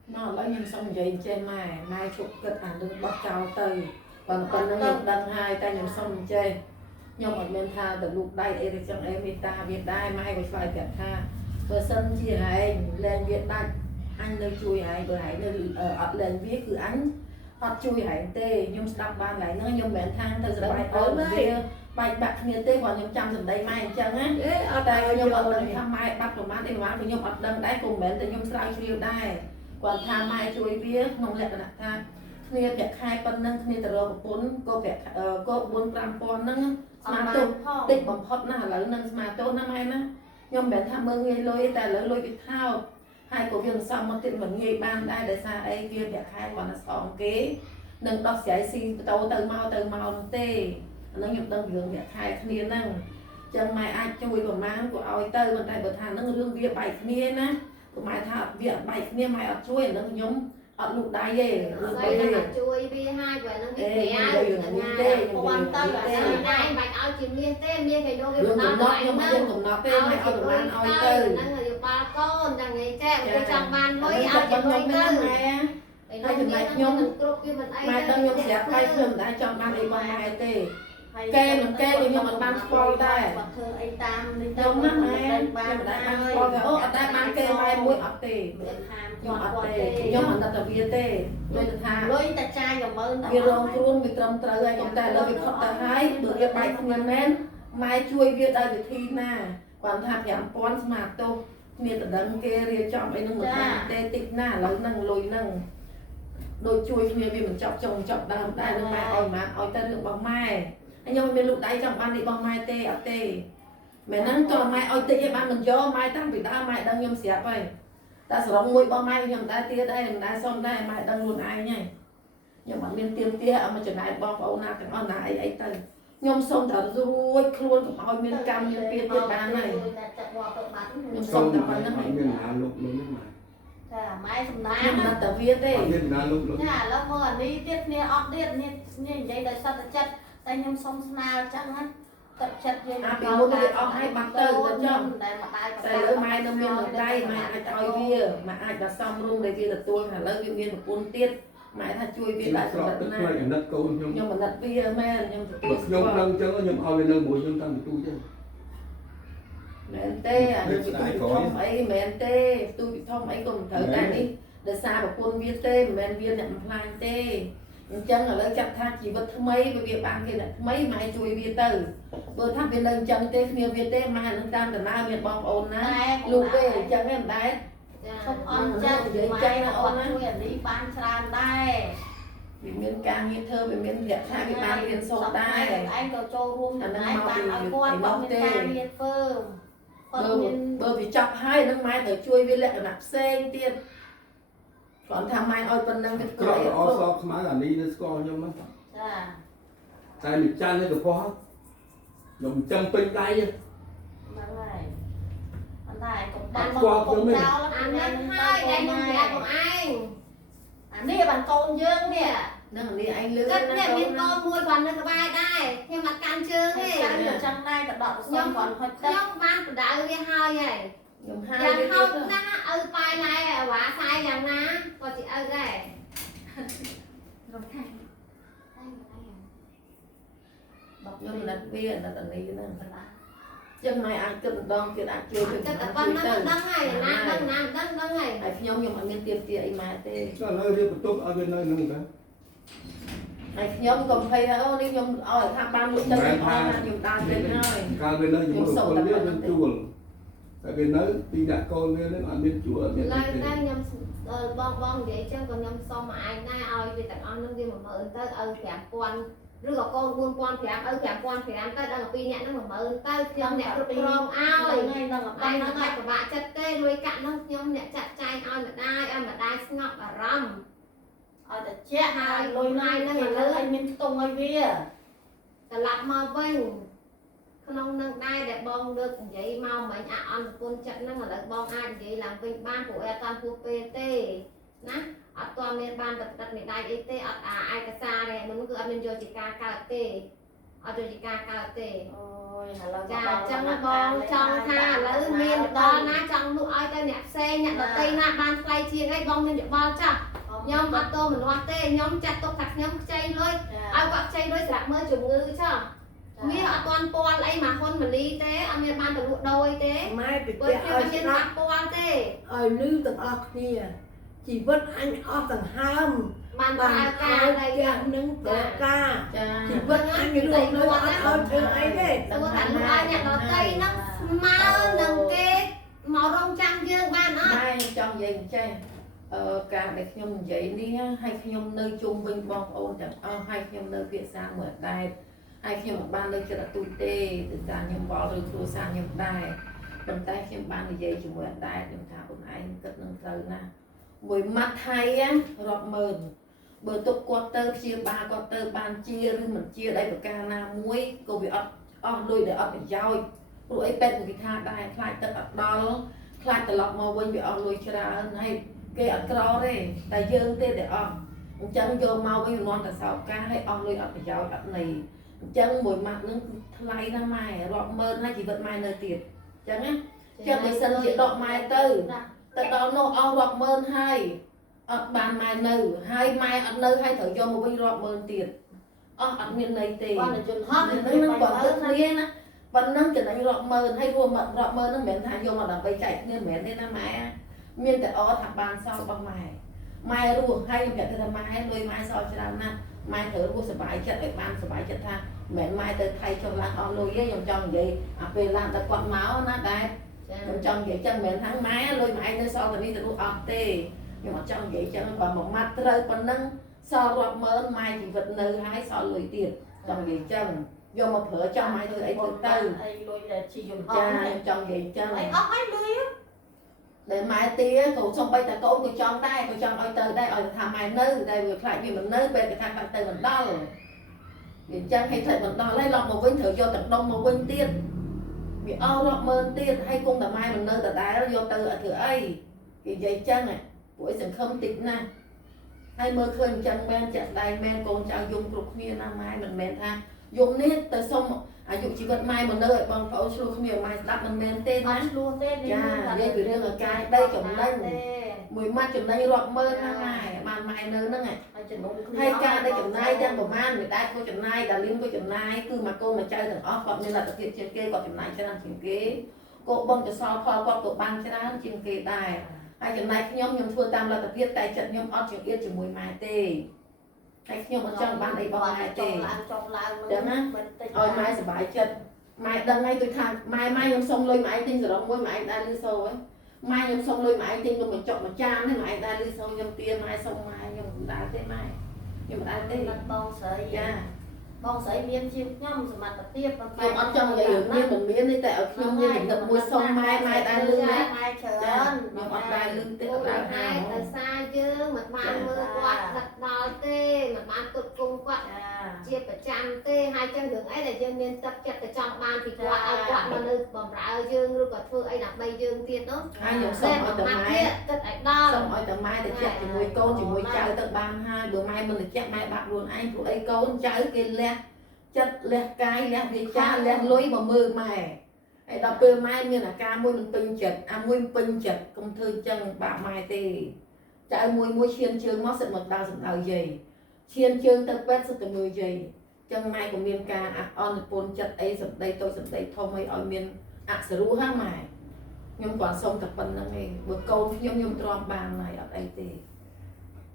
nó lấy nhân xong vậy trên mai chụp kịch ảnh được bắt cao từ còn phần nó nhập đăng hai ta nhập xong chơi nhưng mà bên tha từ lúc đây em trong em ta Việt Đai mai có phải Việt tha bữa sân chi hãy lên Việt Đai anh nơi chui hãy bữa hãy nơi lên viết cứ anh hoặc chui hãy tê nhưng đọc ban lại nó nhưng bên thang từ bài ớn đấy bài bạc như tê còn nhưng trăm dần đây mai chân á tại nhưng mà đừng tham mai bắt của má thì má thì nhưng mà đừng đáy cùng bên thì nhưng sao chui đây còn tham mai chui viết nông lệ là thaគ្នាប្រាក់ខែប៉ុណ្ណឹងគ្នាទៅរកប្រពន្ធក៏ប្រាក់ក៏4 5ពាន់ហ្នឹងស្មាតូតិចបំផុតណាឥឡូវហ្នឹងស្មាតូណាម៉ែណាខ្ញុំមិនមែនថាមើលងាយលុយតែឥឡូវលុយវាថោកហើយក៏វាមិនសមមកទៀតមិនងាយបានដែរដោយសារអីវាប្រាក់ខែគាត់ណាស្អងគេនឹងដោះស្រាយស៊ីបតោទៅមកនោះទេអាហ្នឹងខ្ញុំដឹងរឿងប្រាក់ខែគ្នាហ្នឹងចឹងម៉ែអាចជួយប្រមាណក៏ឲ្យទៅប៉ុន្តែបើថាហ្នឹងរឿងវាបែកគ្នាណាកុំម៉ែថាវាបែកគ្នាម៉ែអត់ជួយអាហ្នឹងខ្ញុំអត់លូកដៃទេលូក Rồi ទេ là chui vi hai và nó bị Ê, khỏe nhưng mà ngày nhưng mà quan tâm nhưng mà là sao này bạch ao chỉ miên tên miên phải vô cái រឿង đó កំណត់ lại ខ្ញុំ nó យើងកំណត់ទេ ao មិន chỉ ឲ្យប្រមាណ nuôi ឲ្យទៅ tơ nó là yêu ba con rằng ngày trẻ cái trong ban lối ao chỉ nuôi tơ ម៉ែ phải nuôi miên nó nhung cục cái mình ấy ម៉ែដឹងខ្ញុំស្រាប់ហើយខ្ញុំមិនដែរចង់បានអីបងម៉ែទេគេមិនគេខ្ញុំមិនបានស្គាល់ដែរ ធ្វើអីតាមនេះ ខ្ញុំណាម៉ែខ្ញុំមិនដែរបានស្គាល់ថាអូអត់ដែរបានគេម៉ែមួយអត់ទេ ខាង ខ្ញុំអត់ទេខ្ញុំមិនដឹងថាវាទេដូចថា លុយតែចាយល្មើន វារងគ្រោះវាត្រឹមត្រូវហើយខ្ញុំតែឥឡូវវាផុតទៅហើយបើវាបែកគ្នាមែនម៉ែជួយវាដោយវិធីណាគាត់ថា5000ស្មាតទោសគ្នាតដឹងគេរៀបចំអីនឹងមិនបានទេតិចណាឥឡូវហ្នឹងលុយហ្នឹងដូចជួយគ្នាវាមិនចប់ចុងចប់ដើមដែរនឹងម៉ែឲ្យម៉ែឲ្យទៅរឿងរបស់ម៉ែហើយខ្ញុំមិនមានលូកដៃចង់បាននេះរបស់ម៉ែទេអត់ទេមែនហ្នឹងតើម៉ែឲ្យតិចឯងបានមិនយកម៉ែតាំងពីដើមម៉ែដឹងខ្ញុំស្រាប់ហើយតែសរុបមួយរបស់ម៉ែខ្ញុំតែទៀតដែរមិនដែរសុំដែរម៉ែដឹងខ្លួនឯងហើយខ្ញុំអត់មានទៀមទាឲ្យមកចំណាយបងប្អូនណាទាំងអស់ណាអីទៅខ្ញុំសុំតែរួចខ្លួនកុំឲ្យមានកម្មមានពៀទៀតបានហើយខ្ញុំសុំតែប៉ុណ្្នឹងហើយ មានណាលុកលុយហ្នឹងមក ចាម៉ែសំណា ខ្ញុំមិនតែវាទេ មានណាលុកលុយ ចាឥឡូវមើលអានេះទៀតគ្នាអត់ទៀតនេះនិយាយដោយសត្វចិត្តតែខ្ញុំសុំស្នើអញ្ចឹងណា ទឹកចិត្តយើង ពីមុនវាអស់ឲ្យបាត់ទៅចឹង ដែលមកដៃ តែលើម៉ែនៅមាននៅដៃម៉ែអាចឲ្យវាម៉ែអាចដល់សំរុំដែលវាទទួលឥឡូវវាមានប្រពន្ធទៀតម៉ែថាជួយវាដាក់សម្រាប់ ទឹក ណា ខ្លាចអាណិតកូនខ្ញុំ ខ្ញុំអាណិតវាមែនខ្ញុំទទួល ខ្ញុំដឹងអញ្ចឹងខ្ញុំឲ្យវានៅមួយខ្ញុំតាំងពីទូចឹង មែនទេអានេះវាធំអីមែនទេទូពីធំអីក៏មិនត្រូវតែនេះដោយសារប្រពន្ធវាទេមិនមែនវាអ្នកបំផ្លាញទេអញ្ចឹងឥឡូវចាប់ថាជីវិតថ្មីវាបានគេអ្នកថ្មីម៉ែជួយវាទៅបើថាវានៅអញ្ចឹងទេគ្មានវាទេម៉ែនឹងតាមដំណើរមានបងប្អូនណាលោកទេអញ្ចឹងឯងមិនដែរ ខ្ញុំអន់ចិត្តនិយាយចឹងណាអូនជួយអានេះបានច្រើនដែរ វាមានការងារធ្វើវាមានលក្ខណៈវាបានរៀនសូត្រដែរ ឯងក៏ចូលរួមចំណែកបានឲ្យគាត់គាត់មានការងារធ្វើគាត់មាន បើវាចាប់ហើយនឹងម៉ែត្រូវជួយវាលក្ខណៈផ្សេងទៀតគ្រាន់ថាម៉ែឲ្យប៉ុណ្ណឹងវា ក្រក់ល្អសខ្មៅអានេះនៅស្គាល់ខ្ញុំហ្នឹង ចា តែមិនចាន់នេះក៏ផុសខ្ញុំចាំពេញដៃ ហ្នឹងហើយអត់តែកុំបា បា ត់ ត់ មក គាត់ កុំ ខ្ញុំ ចោល អានេះហើយដែលខ្ញុំប្រាប់បងឯង អានេះបានកូនយើងនេះ នឹងនេះឯងលឿន គិតនេះមានកូនមួយគាត់នៅក្បែរដែរខ្ញុំអត់កាន់ជើងទេ ចាំចឹងដែរក៏ដកសុំគាត់ហុចទឹក ខ្ញុំបានបដៅវាហើយហើយ ខ្ញុំហៅ យ៉ាង វា ហោ ទៀត ចណាស់ឪប៉ែណែអាវ៉ាខ្សែយ៉ាងណាក៏ជាឪដែររំខាន ខ្ញុំណាត់វាណាត់អានេះហ្នឹងចឹងម៉ែអាចគិតម្ដងទៀតអាចជួយវា គិតតែប៉ុណ្្នឹងដឹងហើយណាដឹងណាដឹងហើយ ហើយខ្ញុំអត់មានទៀមទាអីម៉ែទេ ក៏លើរៀបបន្ទប់ឲ្យវានៅនឹងទៅ ហើយខ្ញុំក៏ភ័យថាអូនេះខ្ញុំឲ្យថាបានលុយទៅខ្ញុំដើរទៅហើយ កាលវានៅជាមួយកូនវានឹងជួលតែវានៅពីដាក់កូនវានឹងអត់មានជួលអត់មាន ឡើយតែខ្ញុំបងនិយាយចឹងក៏ខ្ញុំសុំមកឯងដែរឲ្យវាទាំងអស់នឹងវា10000ទៅឲ្យ5000ឬក៏កូន4500ឲ្យ5500ទៅដល់2នាក់ហ្នឹង10000ទៅខ្ញុំអ្នកគ្រប់គ្រងឲ្យ ថ្ងៃហ្នឹង តែនឹងតែពិបាកចិត្តទេលុយកាក់នោះខ្ញុំអ្នកចាត់ចែងឲ្យម្ដាយស្ងប់អារម្មណ៍ ឲ្យតែជាហើយលុយណាយហ្នឹងឥឡូវឲ្យមានខ្ទង់ឲ្យវា ត្រឡប់មកវិញក្នុងនឹងដែរដែលបងលើកនិយាយមកមិញអន្តពុនចិត្តហ្នឹងឥឡូវបងអាចនិយាយឡើងវិញបានព្រោះអត់តាមពោះពេលទេណាអត់ទាន់មានបានទឹកនៃដៃអីទេអត់ឯកសារនេះមុនគឺអត់មានយកជាការកើតទេអត់យកជាការកើតទេ អូយឥឡូវ ចាអញ្ចឹងបងចង់ថាឥឡូវមានដល់ណាចង់លក់ឲ្យទៅអ្នកផ្សេងអ្នកដទៃណាបានថ្លៃជាងអីបងមានយោបល់ចាស់ខ្ញុំអត់តមលាស់ទេខ្ញុំចាត់ទុកថាខ្ញុំខ្ចីលុយឲ្យគាត់ខ្ចីលុយស្រាប់មើលជំងឺចាស់វាអត់ទាន់ពាល់អីមកហ៊ុនមលីទេអត់មានបានទៅលក់ដូរអីទេ ម៉ែបិទ បើ ឲ្យ ខ្ញុំអត់មាន ស្ដា បា ប់ ក់ពាល់ទេ ឲ្យលឺទាំងអស់គ្នាជីវិតអញអស់ដង្ហើម បាន បា ប្រើ ន ការ ឲ្យ អី ផ្ទះនឹងប្រការ ចា ជីវិតអញរស់នៅអត់ឲ្យធ្វើអីទេ ទៅថាលក់ឲ្យអ្នកដទៃហ្នឹងស្មើនឹងគេមករងចាំយើងបានអត់ ម៉ែចង់និយាយអញ្ចេះការដែលខ្ញុំនិយាយនេះឲ្យខ្ញុំនៅជុំវិញបងប្អូនទាំងអស់ឲ្យខ្ញុំនៅភាសាមួយដែរហើយខ្ញុំមិនបាននៅចិត្តអទូចទេគឺការខ្ញុំបល់ឬគ្រួសារខ្ញុំដែរប៉ុន្តែខ្ញុំបាននិយាយជាមួយអដែរខ្ញុំថាខ្លួនឯងគិតនឹងត្រូវណាស់មួយម៉ាត់ថៃរាប់ម៉ឺនបើទុកគាត់ទៅព្យាបាលគាត់ទៅបានជាឬមិនជាដោយប្រការណាមួយក៏វាអត់អស់លុយដែលអត់ប្រយោជន៍ព្រោះអីពេទ្យវិធាដែរខ្លាចទឹកអត់ដល់ខ្លាចត្រឡប់មកវិញវាអស់លុយច្រើនហើយគេអត់ក្រទេតែយើងទេដែលអស់អញ្ចឹងយកមកវិញមិនតែសោកការឲ្យអស់លុយអត់ប្រយោជន៍អត់ន័យអញ្ចឹងមួយម៉ាត់នឹងគឺថ្លៃណាស់ម៉ែរាប់ម៉ឺនហើយជីវិតម៉ែនៅទៀតអញ្ចឹងណាចឹងបើសិនជាដកម៉ែទៅដល់នោះអស់រាប់ម៉ឺនហើយអត់បានម៉ែនៅហើយម៉ែអត់នៅហើយត្រូវយកមកវិញរាប់ម៉ឺនទៀតអត់មានន័យទេ បានតែជន់ហត់ នឹងនឹងបើទឹកគ្នាណាប៉ុណ្ណឹងចំណេញរាប់ម៉ឺនហើយរួមរាប់ម៉ឺនហ្នឹងមិនមែនថាយកមកដើម្បីចែកគ្នាមិនមែនទេណាម៉ែមានតែអថាបានសល់របស់ម៉ែម៉ែរស់ហើយខ្ញុំប្រាប់ថាម៉ែលុយម៉ែសល់ច្រើនណាស់ម៉ែត្រូវរស់សុបាយចិត្តឲ្យបានសុបាយចិត្តថាមិនមែនម៉ែទៅថៃចុះឡើងអស់លុយទេខ្ញុំចង់និយាយអាពេលឡើងតែគាត់មកណាដែរខ្ញុំចង់និយាយចឹងមិនមែនថាម៉ែលុយម៉ែនៅសល់តែនេះទៅនោះអត់ទេខ្ញុំអត់ចង់និយាយចឹងបើមួយម៉ាត់ត្រូវប៉ុណ្ណឹងសល់រាប់ម៉ឺនម៉ែជីវិតនៅហើយសល់លុយទៀតចង់និយាយចឹងយកមកប្រើចង់ម៉ែធ្វើអីទៅ អីលុយតែជីយំហត់ ចាខ្ញុំចង់និយាយចឹង អីអស់ហើយលុយ ដែលម៉ែទាក៏សំបីតែកូនក៏ចង់ដែរក៏ចង់ឲ្យទៅដែរឲ្យថាម៉ែនៅតែវាខ្លាចវាមិននៅពេលគេថាបាត់ទៅមិនដល់វាអញ្ចឹងឲ្យធ្វើមិនដល់ហើយឡប់មកវិញត្រូវយកទាំងដុំមកវិញទៀតវាអស់រាប់ម៉ឺនទៀតហើយគុំតែម៉ែមិននៅដដែលយកទៅអត់ធ្វើអីគេនិយាយចឹងពួកឯងសង្ឃឹមតិចណាស់ហើយមើលឃើញអញ្ចឹងមែនចាក់ដៃមែនកូនចៅយំគ្រប់គ្នាណាម៉ែមិនមែនថាយំនេះទៅសុំ អាយុជីវិតម៉ែមកនៅឲ្យបងប្អូនឆ្លោះគ្នាម៉ែស្ដាប់មិនមែនទេ អ ណា ត់ឆ្លោះទេ ចានិយាយពីរឿងអាការដីចំណេញមួយម៉ាត់ចំណេញរាប់ម៉ឺនណាម៉ែបានម៉ែនៅហ្នឹង ហើយចំណុំគ្នា ហើយការដែលចំណាយទាំងប្រមាណមិនដែរក៏ចំណាយដាលៀមក៏ចំណាយគឺមកកូនមកចៅទាំងអស់គាត់មានលទ្ធភាពជាងគេគាត់ចំណាយច្រើនជាងគេក៏បងកសលផលគាត់ក៏បានច្រើនជាងគេដែរហើយចំណាយខ្ញុំធ្វើតាមលទ្ធភាពតែចិត្តខ្ញុំអត់ចង្អៀតជាមួយម៉ែទេហើយខ្ញុំអត់ចង់បានអីបងម៉ែទេ ចង់ឡើង ចឹងណាឲ្យម៉ែសុបាយចិត្តម៉ែដឹងហើយដូចថាម៉ែខ្ញុំសុំលុយម៉ែទិញសរងមួយម៉ែដែរលឺសូហ៎ម៉ែខ្ញុំសុំលុយម៉ែទិញនំបញ្ចុកមួយចានហ្នឹងម៉ែដែរលឺសូខ្ញុំទាម៉ែសុំម៉ែខ្ញុំមិនដែរទេម៉ែខ្ញុំមិនដែរទេ បងស្រី ចា បងស្រីមានជាងខ្ញុំសមត្ថភាព ខ្ញុំអត់ចង់និយាយរឿងមានមិនមានទេតែឲ្យខ្ញុំមានចំណុចមួយសុំម៉ែដែរលឺណា ម៉ែច្រើន ខ្ញុំអត់ដែរលឺទេអត់ដែរ ហេតុដោយសារយើងមិនបានមើលគាត់ដឹកដល់ទេមិនបានគត់គង់គាត់ជាប្រចាំទេហើយចឹងរឿងអីដែលយើងមានទឹកចិត្តទៅចង់បានពីគាត់ឲ្យគាត់មកនៅបម្រើយើងឬក៏ធ្វើអីដើម្បីយើងទៀតនោះ ហើយខ្ញុំសុំឲ្យតែម៉ែ គិតឲ្យដល់ សុំឲ្យតែម៉ែទៅចាក់ជាមួយកូនជាមួយចៅទៅបានហើយបើម៉ែមិនទៅចាក់ម៉ែបាក់ខ្លួនឯងព្រោះអីកូនចៅគេលះចិត្តលះកាយលះវាចាលះលុយមកមើលម៉ែហើយដល់ពេលម៉ែមានអាការមួយមិនពេញចិត្តអាមួយមិនពេញចិត្តកុំធ្វើអញ្ចឹងបាក់ម៉ែទេចៅមួយឈានជើងមកសិតមកដៅសម្ដៅយាយឈានជើងទៅពេទ្យសិតទៅមើលយាយចឹងម៉ែក៏មានការអន់ពូនចិត្តអីសម្ដីតូចសម្ដីធំឲ្យមានអសរោះហ្នឹងម៉ែខ្ញុំគាត់សុំតែប៉ុណ្្នឹងឯងបើកូនខ្ញុំទ្រាំបានហើយអត់អីទេ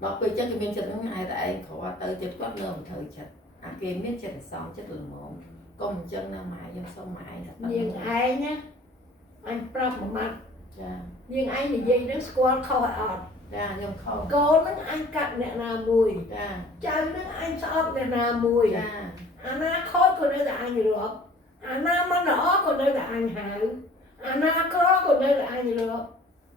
ដល់ពេលចឹងគេមានចិត្តហ្នឹងឯតែឯងគ្រាន់ទៅចិត្តគាត់នៅមិនត្រូវចិត្តអាគេមានចិត្តសងចិត្តល្មមកុំអញ្ចឹងណាម៉ែខ្ញុំសុំម៉ែតែប៉ុណ្្នឹង នាងឯងណាអញប្រាប់មួយម៉ាត់ ចា នាងឯងនិយាយនឹងស្គាល់ខុសឲ្យអត់ ចាខ្ញុំខុស កូននឹងអញកាត់អ្នកណាមួយ ចា ចៅនឹងអញស្អប់អ្នកណាមួយ ចា អាណាខូចក៏នៅតែអញរាប់អាណាមិនល្អក៏នៅតែអញហៅអាណាក្រក៏នៅតែអញរាប់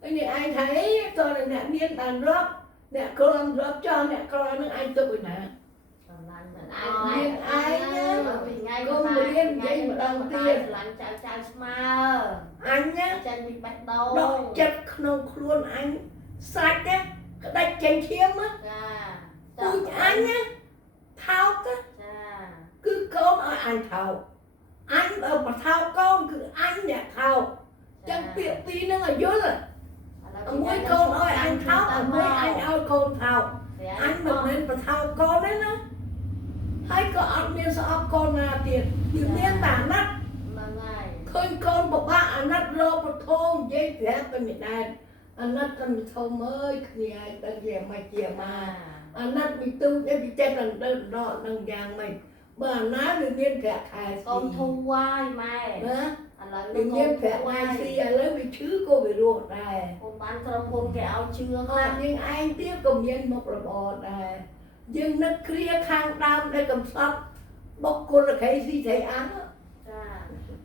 ហើយនេះឯងថាអីតើអ្នកមានបានរាប់អ្នកក្ររាប់ចោលអ្នកក្រនឹងអញទុកឯណា ឯង នាងឯងណា ពីថ្ងៃ កុំរៀននិយាយម្ដងទៀត ឆ្លាញ់ចៅស្មើ អញណា ចាញ់ពីបេះដូង ដកចិត្តក្នុងខ្លួនអញសាច់ណាក្តាច់ចេញឈាមណា ចា ពូជអញណាថោកណា ចា គឺកូនឲ្យអញថោកអញបើបថោកកូនគឺអញអ្នកថោកចឹងពាក្យពីរហ្នឹងឲ្យយល់មួយកូនឲ្យអញថោកមួយអញឲ្យកូនថោកអញមិនមែនបថោកកូនទេណាហើយក៏អត់មានស្អប់កូនណាទៀតគឺមានតែអាណិត ហ្នឹងហើយ ឃើញកូនបបាក់អាណិតរកពធនិយាយប្រាប់ទៅមិនដែរអាណិតកាន់ធំអើយគ្នាឲ្យទៅជាមិនជាម៉ាអាណិតពីទូទៅពីចិត្តនឹងដើរដកនឹងយ៉ាងម៉េចបើអាណាវាមានប្រាក់ខែ កូនធំវាយម៉ែ ណា ឥឡូវ វាមានប្រាក់ខែស៊ីឥឡូវវាឈឺក៏វារស់ដែរ ខ្ញុំបានក្រុមហ៊ុនគេឲ្យជឿ អ ខ្លះ ត់យើងឯងទៀតក៏មានមុខរបរដែរយើងនឹកគ្រាខាងដើមដែលកំសត់បុគ្គលខេស៊ីថៃអាន ចា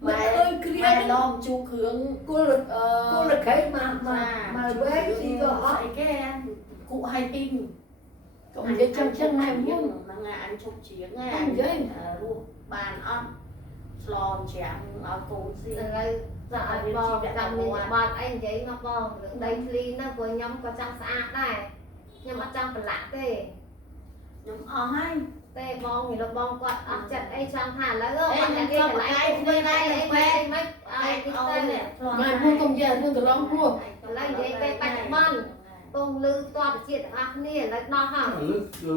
មិនឃើញគ្រា ម៉ែ នេះ ដងជូរគ្រឿង គល់គល់ខេមកវែងស៊ីក៏អត់ អីគេគូឲ្យទីង កុំនិយាយចឹងម៉ែមុន ហ្នឹងហើយអញឈប់ជាងហ្នឹង កុំនិយាយ រស់បានអត់ឆ្លងច្រាំងឲ្យកូនស៊ី ឥឡូវចាឲ្យបងចាំមានបត់អីនិយាយមកបងរឿងដីធ្លីហ្នឹងព្រោះខ្ញុំក៏ចង់ស្អាតដែរខ្ញុំអត់ចង់ប្រឡាក់ទេ ខ្ញុំអស់ហើយ ទេបងពីលោកបងគាត់អត់ចិត្តអីចង់ថាឥឡូវ អេ គាត់ ខ្ញុំ គេ ក៏ កន្ ប្រ លែ កាយ ង ធ្វើ ធ្វើ ដែ ដែរ រ ពេ ពេ ក កមិន ឯ ឲ្យ ង ទី អូ ទៅ ននេះ ម៉ែមុនកុំនិយាយរឿងកន្លងព្រោះ ឥឡូវនិយាយពេលបច្ចុប្បន្នពងលឺតបជាតិទាំងអស់គ្នាឥឡូវដោះហើយ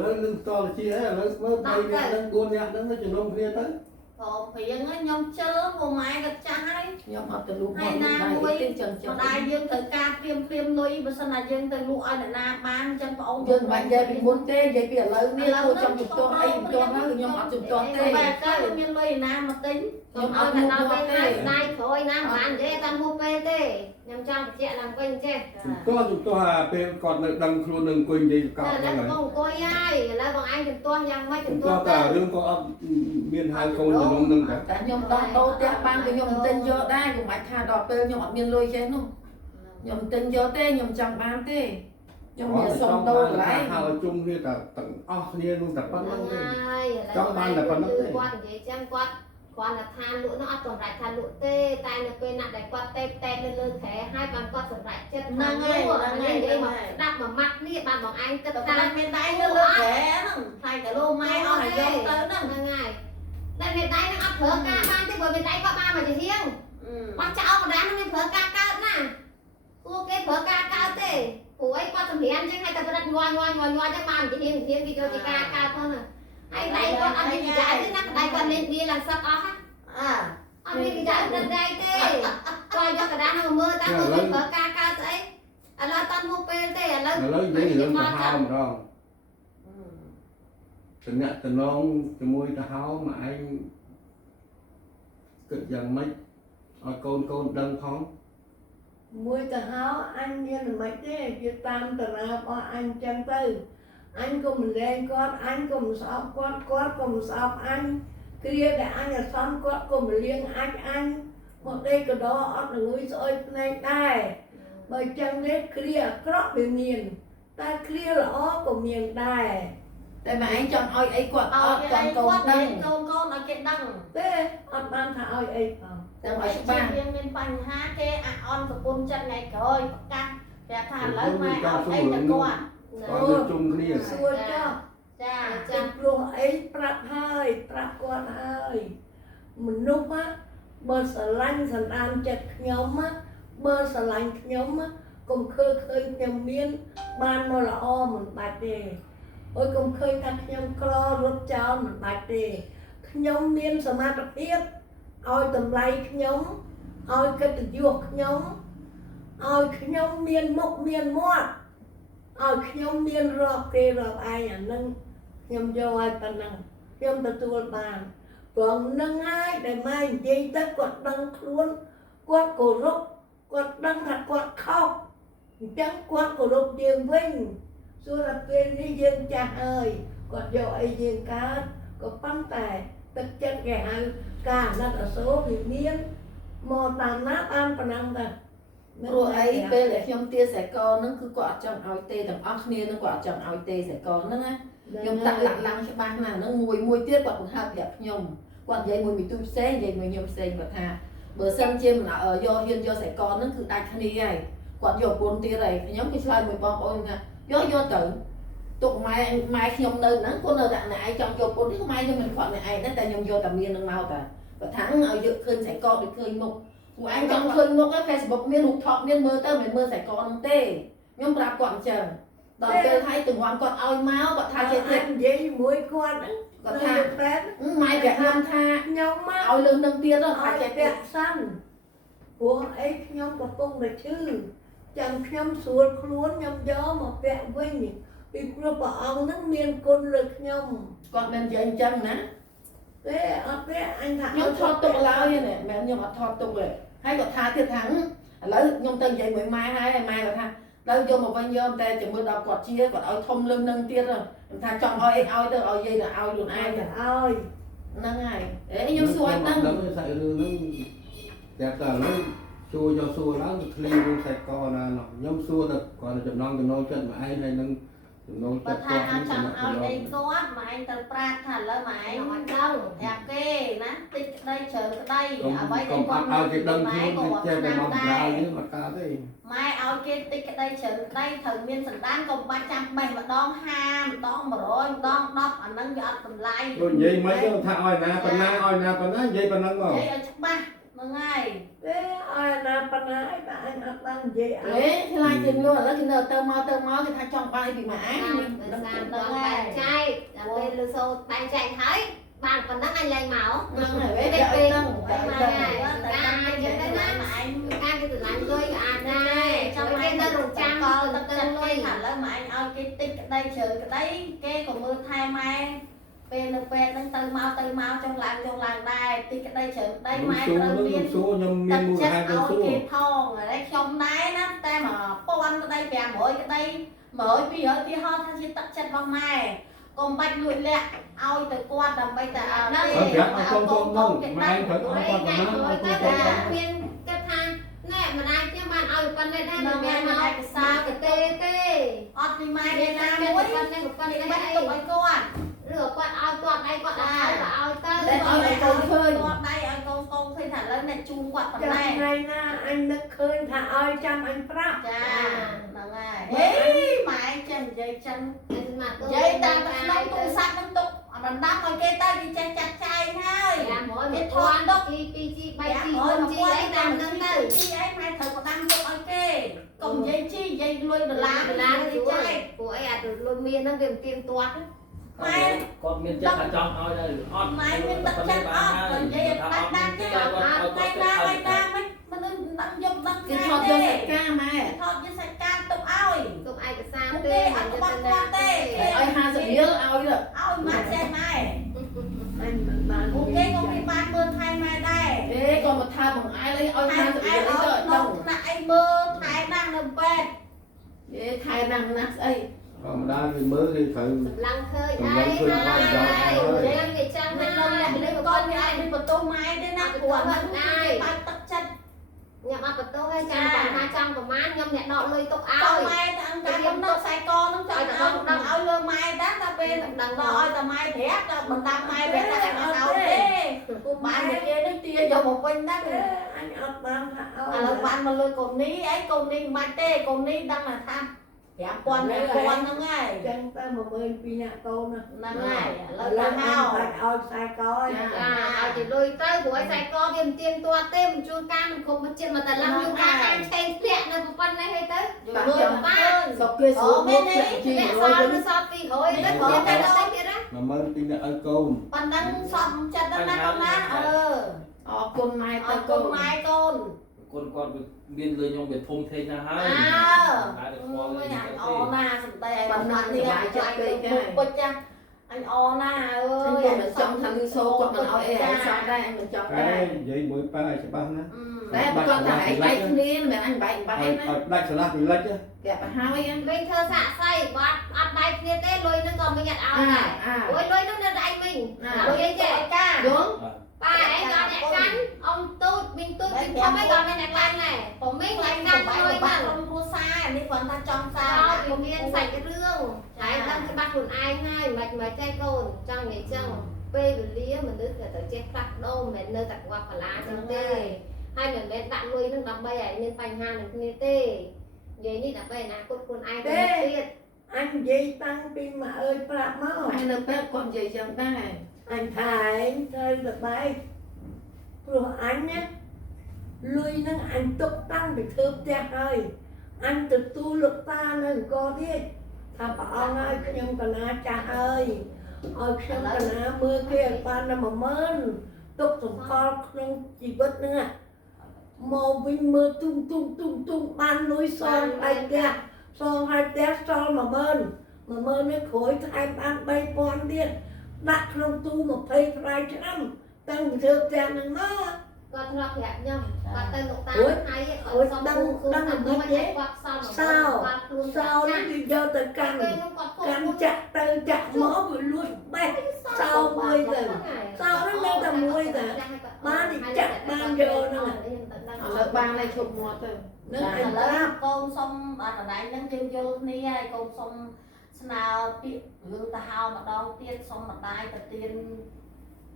លើលឺតលជាឥឡូវមើល3នាក់ហ្នឹង4នាក់ហ្នឹងជំនុំគ្នាទៅ ក៏ព្រៀងខ្ញុំជើមកម៉ែក៏ចាស់ហើយ ខ្ញុំអត់ទៅលូកមក ហើយណា ដៃ មួយ ទេចឹងចឹង ម្ដាយយើងត្រូវការព្រៀមលុយបើសិនណាយើងទៅលក់ឲ្យអ្នកណាបានអញ្ចឹងបងអូន យើងមិនបាច់និយាយពីមុនទេនិយាយពីឥឡូវនេះធ្វើចំជំទាស់អីជំទាស់ហើយខ្ញុំអត់ជំទាស់ទេ តែក៏មានលុយណាមកទិញ ខ្ញុំឲ្យតែដល់ពេលហើយស្ដាយក្រោយណាមិនបាននិយាយតាមហួសពេលទេខ្ញុំចង់បញ្ជាក់ឡើងវិញចេះ ជំទាស់ពេលគាត់នៅដឹងខ្លួននឹងអង្គុយនិយាយកោត ឥឡូ ហ្នឹង វបងអង្គុយហើយឥឡូវបងឯងជំទាស់យ៉ាងម៉េច ជំ ជំទា ទា ស់ ស់តែរឿងក៏អត់មានហៅកូនជំនុំហ្នឹងតែ តែខ្ញុំដោះដូរផ្ទះបានក៏ខ្ញុំទិញយកដែរកុំបាច់ថាដល់ពេលខ្ញុំអត់មានលុយចេះនោះខ្ញុំទិញយកទេខ្ញុំចង់បានទេខ្ញុំមានសុំដូរកន្លែង ហៅជុំគ្នាតែទាំងអស់គ្នានោះតែប៉ុណ្្នឹងទេ ហើយឥឡូវគាត់និយាយចឹងគាត់គាត់ថាលក់នោះអត់សម្រេចថាលក់ទេតែនៅពេលណាដែលគាត់តេបនៅលើខែហើយបានគាត់សម្រេចចិត្តហ្នឹងហើយនិយាយមកស្ដាប់មួយម៉ាត់នេះបានបងឯងគិត តែ ថា គាត់មានដៃនៅលើខែហ្នឹងថ្លៃគីឡូម៉ែអស់ឲ្យយកទៅហ្នឹង ហ្នឹងហើយ đây Việt Nam nó ấp thở ca ban thì vừa Việt Nam có ba mà chỉ riêng bắt cháu mà đá nó mới thở ca cao nè cô cái thở ca cao thế cô ấy qua thằng hiền chứ hay ta đặt ngoan cho ban chỉ riêng cái cho chị ca cao thôi nè hay đây con ăn cái gì trái thế nè đây con lên bia làm sắp ó ha ăn cái gì trái lên đây thế coi cho cái đá nó mưa ta mưa cái thở ca cao thế là tan mua pe thế là lớn giấy lớn ta hao mà đâu tình nhật tình non tình môi ta hao mà anh cực dần mấy con đâm không mùi ta háo anh như là mấy thế chứ tam tờ nào có anh chân tư anh cùng lên con anh cùng sọp con cùng sọp anh kia để anh là xong con cùng liên anh một đây cái đó ở người rồi này đây bởi chân đấy kia crop về miền ta kia là ó của miền đây tại mà anh chọn oi ấy quạt chọn con ở cái đằng thế anh ban thả oi ấy không đang ở ở ba ba riêng nên bánh ha cái on của con chân này trời căng để thả lớn mai ở ấy là con lên chung cái này xua cho cha chân luôn ấy prap hơi prap con hơi mình lúc á bơ sờ lanh sần an chặt nhóm á bơ sờ lanh nhóm á cùng khơi nhầm miên ban nó là o mình bạch đề ôi cùng khơi thật nhầm clo rút cho mình bạch đề nhóm miên sờ ma bạch thiết ôi tầm lay nhóm ôi cái từ duộc nhóm ôi nhóm miên mốc miên mót ôi nhóm miên rọp kê rọp ai à nâng nhóm vô ai ta nâng nhóm ta tuôn bàn còn nâng ai để mai dây ta quạt đăng luôn quạt cổ rút quạt đăng thật quạt khóc chẳng quạt cổ rút dương vinh xua là tên đi dương cha ơi quạt vô ai dương cá có bắn tài tất chất kẻ hai cả nó là số việc miên mò tàn nát ăn phần ăn ta ព្រោះអីពេលដែលខ្ញុំទាសែកហ្នឹងគឺគាត់អត់ចង់ឲ្យទេទាំងអស់គ្នានឹងគាត់អត់ចង់ឲ្យទេសែកហ្នឹងណាខ្ញុំតាក់ឡើងច្បាស់ណាស់ហ្នឹងមួយទៀតគាត់បង្ហើបប្រាប់ខ្ញុំគាត់និយាយមួយមីទូផ្សេងនិយាយមួយខ្ញុំផ្សេងគាត់ថាបើសិនជាមិនយកហ៊ានយកសែកហ្នឹងគឺដាច់គ្នាហើយគាត់យកពុនទៀតហើយខ្ញុំគេឆ្លើយមួយបងប្អូនថាយកទៅទុកម៉ែខ្ញុំនៅហ្នឹងគាត់នៅតែអ្នកឯងចង់យកពុននេះម៉ែខ្ញុំមិនខ្វល់អ្នកឯងតែខ្ញុំយកតែមាននឹងមកតាគាត់ថាឲ្យយកឃើញសែកដូចឃើញមុខ ពួកអញចង់ឃើញមុខឯ Facebook មានរូបថតមានមើលទៅមិនមើលតែកហ្នឹងទេខ្ញុំប្រាប់គាត់អញ្ចឹងដល់ពេលហើយទង្វាន់គាត់ឲ្យមកគាត់ថាចេះទៀតនិយាយមួយគាត់ហ្នឹងគាត់ថាបែបម៉ែប្រាប់ខ្ញុំថាខ្ញុំមកឲ្យលើនឹងទៀតទៅថាចេះទៀតសិនព្រោះអីខ្ញុំកំពុងតែឈឺចាំខ្ញុំស្រួលខ្លួនខ្ញុំយកមកពាក់វិញពីព្រោះព្រះអង្គហ្នឹងមានគុណលើខ្ញុំគាត់មិននិយាយអញ្ចឹងណាទេអត់ទេអញថាខ្ញុំថតទុកឡើយនេះមែនខ្ញុំអត់ថតទុកទេ ហើយគាត់ថាទៀតថាឥឡូវខ្ញុំទៅនិយាយមួយម៉ែហើយម៉ែគាត់ថាដល់យកមកវិញយកតែជាមួយដល់គាត់ជាគាត់ឲ្យធំលឹងនឹងទៀតខ្ញុំថាចង់ឲ្យអីឲ្យទៅឲ្យយាយទៅឲ្យខ្លួនឯងទៅឲ្យហ្នឹងហើយខ្ញុំសួរឲ្យដឹងសាច់រឿងហ្នឹងតែតើឥឡូវសួរយកសួរឡើងទៅឃ្លីរឿងសាច់កណាខ្ញុំសួរទៅគាត់ចំណងចិត្តមកឯងហើយនឹងចំណងចិត្តគាត់ ចង់ឲ្យអីគាត់ម៉ែឯងទៅប្រាថ្នាឥឡូវម៉ែឯងឲ្យដឹងប្រាប់គេណាតិចក្តីច្រើនក្តីអ្វីដែលគាត់ឲ្យគេដឹងខ្លួនចេះតែមកប្រើនេះមកកើតទេម៉ែឲ្យគេតិចក្តីច្រើនក្តីត្រូវមានសន្តានកុំបាច់ចាំបេះម្ដង50ម្ដង100ម្ដង10អាហ្នឹងវាអត់តម្លៃដូចនិយាយមិនទៅថាឲ្យណាប៉ុណ្ណានិយាយប៉ុណ្ណឹងមកនិយាយឲ្យច្បាស់ហ្នឹងហើយទេឲ្យណាប៉ុណ្ណាឯងតែអញអត់បាននិយាយឲ្យឆ្លាញ់ជាងនោះឥឡូវគេនៅទៅមកគេថាចង់បាយពីម៉ែឯងដល់ការដល់បែងចែកដល់ពេលលើសូបែងចែកហើយបានប៉ុណ្ណឹងអញឡើងមកហ្នឹងហើយពេលហ្នឹងតែការអញ្ចឹងទៅណាម៉ែឯងការគេស្រឡាញ់លុយក៏អាចដែរចាំគេទៅរងចាំក៏ទៅលុយថាឥឡូវម៉ែឯងឲ្យគេតិចក្តីច្រើនក្តីគេក៏មើលថែម៉ែ ពេលនៅពេលហ្នឹងទៅមកចង់ឡើងដែរតិចក្តីច្រើនក្តីម៉ែត្រូវមានខ្ញុំមានមូលហេតុទៅសួរគេផងហើយខ្ញុំដែរណាតែ1000ក្តី500ក្តី100 200ទីហោថាជាទឹកចិត្តរបស់ម៉ែកុំបាច់លួចលាក់ឲ្យទៅគាត់ដើម្បីតែឲ្យណាប្រាប់ឲ្យកូនម៉ែព្រឹកឲ្យគាត់ប៉ុណ្ណាទៅមានគិតថាណែម្ដាយខ្ញុំបានឲ្យប៉ុណ្ណេះដែរមិនមែនមកឯកសារទេអត់ពីម៉ែទេណាមួយប៉ុណ្ណេះទុកឲ្យគាត់ រកគាត់ឲ្យគាត់ដៃគាត់ឲ្យទៅតែឲ្យកូនឃើញគាត់ដៃឲ្យកូនឃើញថាឥឡូវអ្នកជូនគាត់ប៉ុណ្ណេះថ្ងៃណាអញនឹកឃើញថាឲ្យចាំអញប្រាប់ចាហ្នឹងហើយហេម៉ែចេះនិយាយចឹងនិយាយតាមក្នុងទូរស័ព្ទហ្នឹងទុកអត់ដណ្ដាប់ឲ្យគេទៅគេចេះចាត់ចែងហើយ một con đốc chi bay chi con chi ấy tam nâng tư chi ấy mai thằng có đăng cho ok công dây chi dây lui đờ lá đi chơi của ấy à từ luôn miên nó viêm tiêm toát mai គាត់មានចិត្តថាចង់ឲ្យដែរអត់ mai mình đặt chân ớt rồi dây đặt đăng chứ ngày na mình đăng dùng đăng គេ ngay ថតយកសាច់ đi ការម៉ែ thọt như sạch can tục ơi ទុកឯកសារ ok ទេ ăn មិន có ទៅ bắt ណា qua ទេ tê ឲ្យ50រៀលឲ្យទៅ ôi mắt xe mai អញមិនបាន ok con đi bán bươn thay mai đây អេក៏មកថាបងឯងលេឲ្យ thay 50រៀ ai លទៅ ở ចុង nông lại mơ thay đang làm bed អេថៃណាំណាស់ស្អី ធម្មតាគេមើលគេត្រូវ សម្លឹងឃើញអីហើយយើងគេចាំ mình ណា nông lại នេះ lên កូ con ន đi ឯង ăn đi bật tô mai đấy nè của nó ai bán tất chân ញ៉ាំអត់បន្ទោហើយចាំគាត់ថាចង់ប្រមាណខ្ញុំអ្នកដកលុយទុកឲ្យ con mai ăn cái con nó sai con nó cho áo lơ mai đá ta bên đằng đó ơi ta mai thét là mình đăng mai thét là ăn áo thế bán cái kia nó chia cho một bên đó អញអត់បានថាអោ à là bạn mà lôi con ní ấy con ní mai tê con ní đang là tham dạ con này con nó ngay ចឹងទៅ12000អ្នកកូន nó ngay ឥ là ឡូវ ta អញ hao បាច់ឲ្យខ្សែកឲ្យ ចាឲ្យទៅលុយទៅព្រោះឯខ្សែកវាមិនទៀងទាត់ទេមិនជួនកាលមិនគុំមកចិត្តមកតែឡើងជួនកាលអានឆេងធ្លាក់នៅប៉ុណ្ណេះហីទៅ rồi lôi bạn សុកគេស្រួលមកជី អ្នកស រយ ល់ វិញ ទៅសល់200ទៅទៀតតែដល់ទៅទៀតណា 12000អ្នកឲ្យកូន bạn đang xong chân đó nè con má អរគុណម៉ែទៅ ở កូន con mai con គាត់មានលុយខ្ញុំវាធំធេងណាស់ហើយ à mới anh o na sầm tè bạn nè đi anh bịch cha anh o na ខ្ញុំ ơi ក៏មិនចង់ថាលឺសូគាត់មិនឲ្យអីឲ្យសោះដែរអញមិនចង់ តែ ដែរ និយាយមួយប៉ាឲ្យច្បាស់ណា តែគាត់ថាឯងបែកគ្នាមិនអញបែកបែក ឲ្យ ណា ដាច់ឆ្លាស់ពីលិច គេប្រហើយ វិញធ្វើសាក់សៃបាត់អត់បែកគ្នាទេលុយនឹងក៏មិនអត់ឲ្យដែរអូយលុយនឹងនៅតែឯងវិញលុយអីចេះ ca យង ប៉ាឯងក៏អ្នកកាន់អ៊ំទូចមីងទូចពីធំឯងក៏មានអ្នកកាន់ដែរผมមីងអ្នកកាន់លុយហ្នឹង bạn không mua xa đi còn ta trong តើ xa ពុំមានសាច់រឿងហើយដឹងច្បាស់ខ្លួនឯងហើយមិនចេះកូនចង់និយាយចឹងពេលវេលាមនុស្សទៅចេះផ្លាស់ប្ដូរមិនមែននៅតែខ្វះបលាចឹងទេហើយមិនមែនដាក់លុយនឹងដើម្បីឲ្យមានបញ្ហានឹងគ្នាទេនិយាយនេះដើម្បីអនាគតខ្លួនឯងទៅទៀត អញនិយាយតាំងពីមកអើយប្រាប់មក ហើយនៅពេលគាត់និយាយចឹងដែរ អញថាឯងត្រូវទៅបែកព្រោះអញណាលុយហ្នឹងអញទុកតាំងពីធ្វើផ្ទះហើយអញទទួលលោកតានៅអង្គរទៀតថាព្រះអង្គឲ្យខ្ញុំកណាចាស់ហើយឲ្យខ្ញុំកណាមើលគេឲ្យបានតែ10000ទុកសម្គាល់ក្នុងជីវិតហ្នឹងមកវិញមើលទុំបានលុយសងឲ្យផ្ទះសងឲ្យផ្ទះសល់10000នេះក្រោយថែមបាន3000ទៀតដាក់ក្នុងទូ20ឆ្នាំតាំងពីធ្វើផ្ទះហ្នឹងមក គាត់ធ្លាប់ប្រាប់ខ្ញុំគាត់ទៅលោកតាហើយគាត់សុំគូគាត់គាត់សំគាត់ខ្លួន សោនេះវាយកទៅកាន់ ពេលខ្ញុំគាត់គូ កាន់ចាក់ទៅចាក់មកវាលួចបេះសោមួយទៅសោនេះនៅតែមួយទៅបានទីចាក់បានយកហ្នឹង ឥឡូវបានឲ្យឈប់មាត់ទៅ នឹងអញ ឥ ប្ ឡូវ រាប់ កូនសុំអត់ដៃហ្នឹងយើងយល់គ្នាហើយកូនសុំស្នើពាក្យរឿងទៅហៅម្ដងទៀតសុំម្ដាយទៅទៀន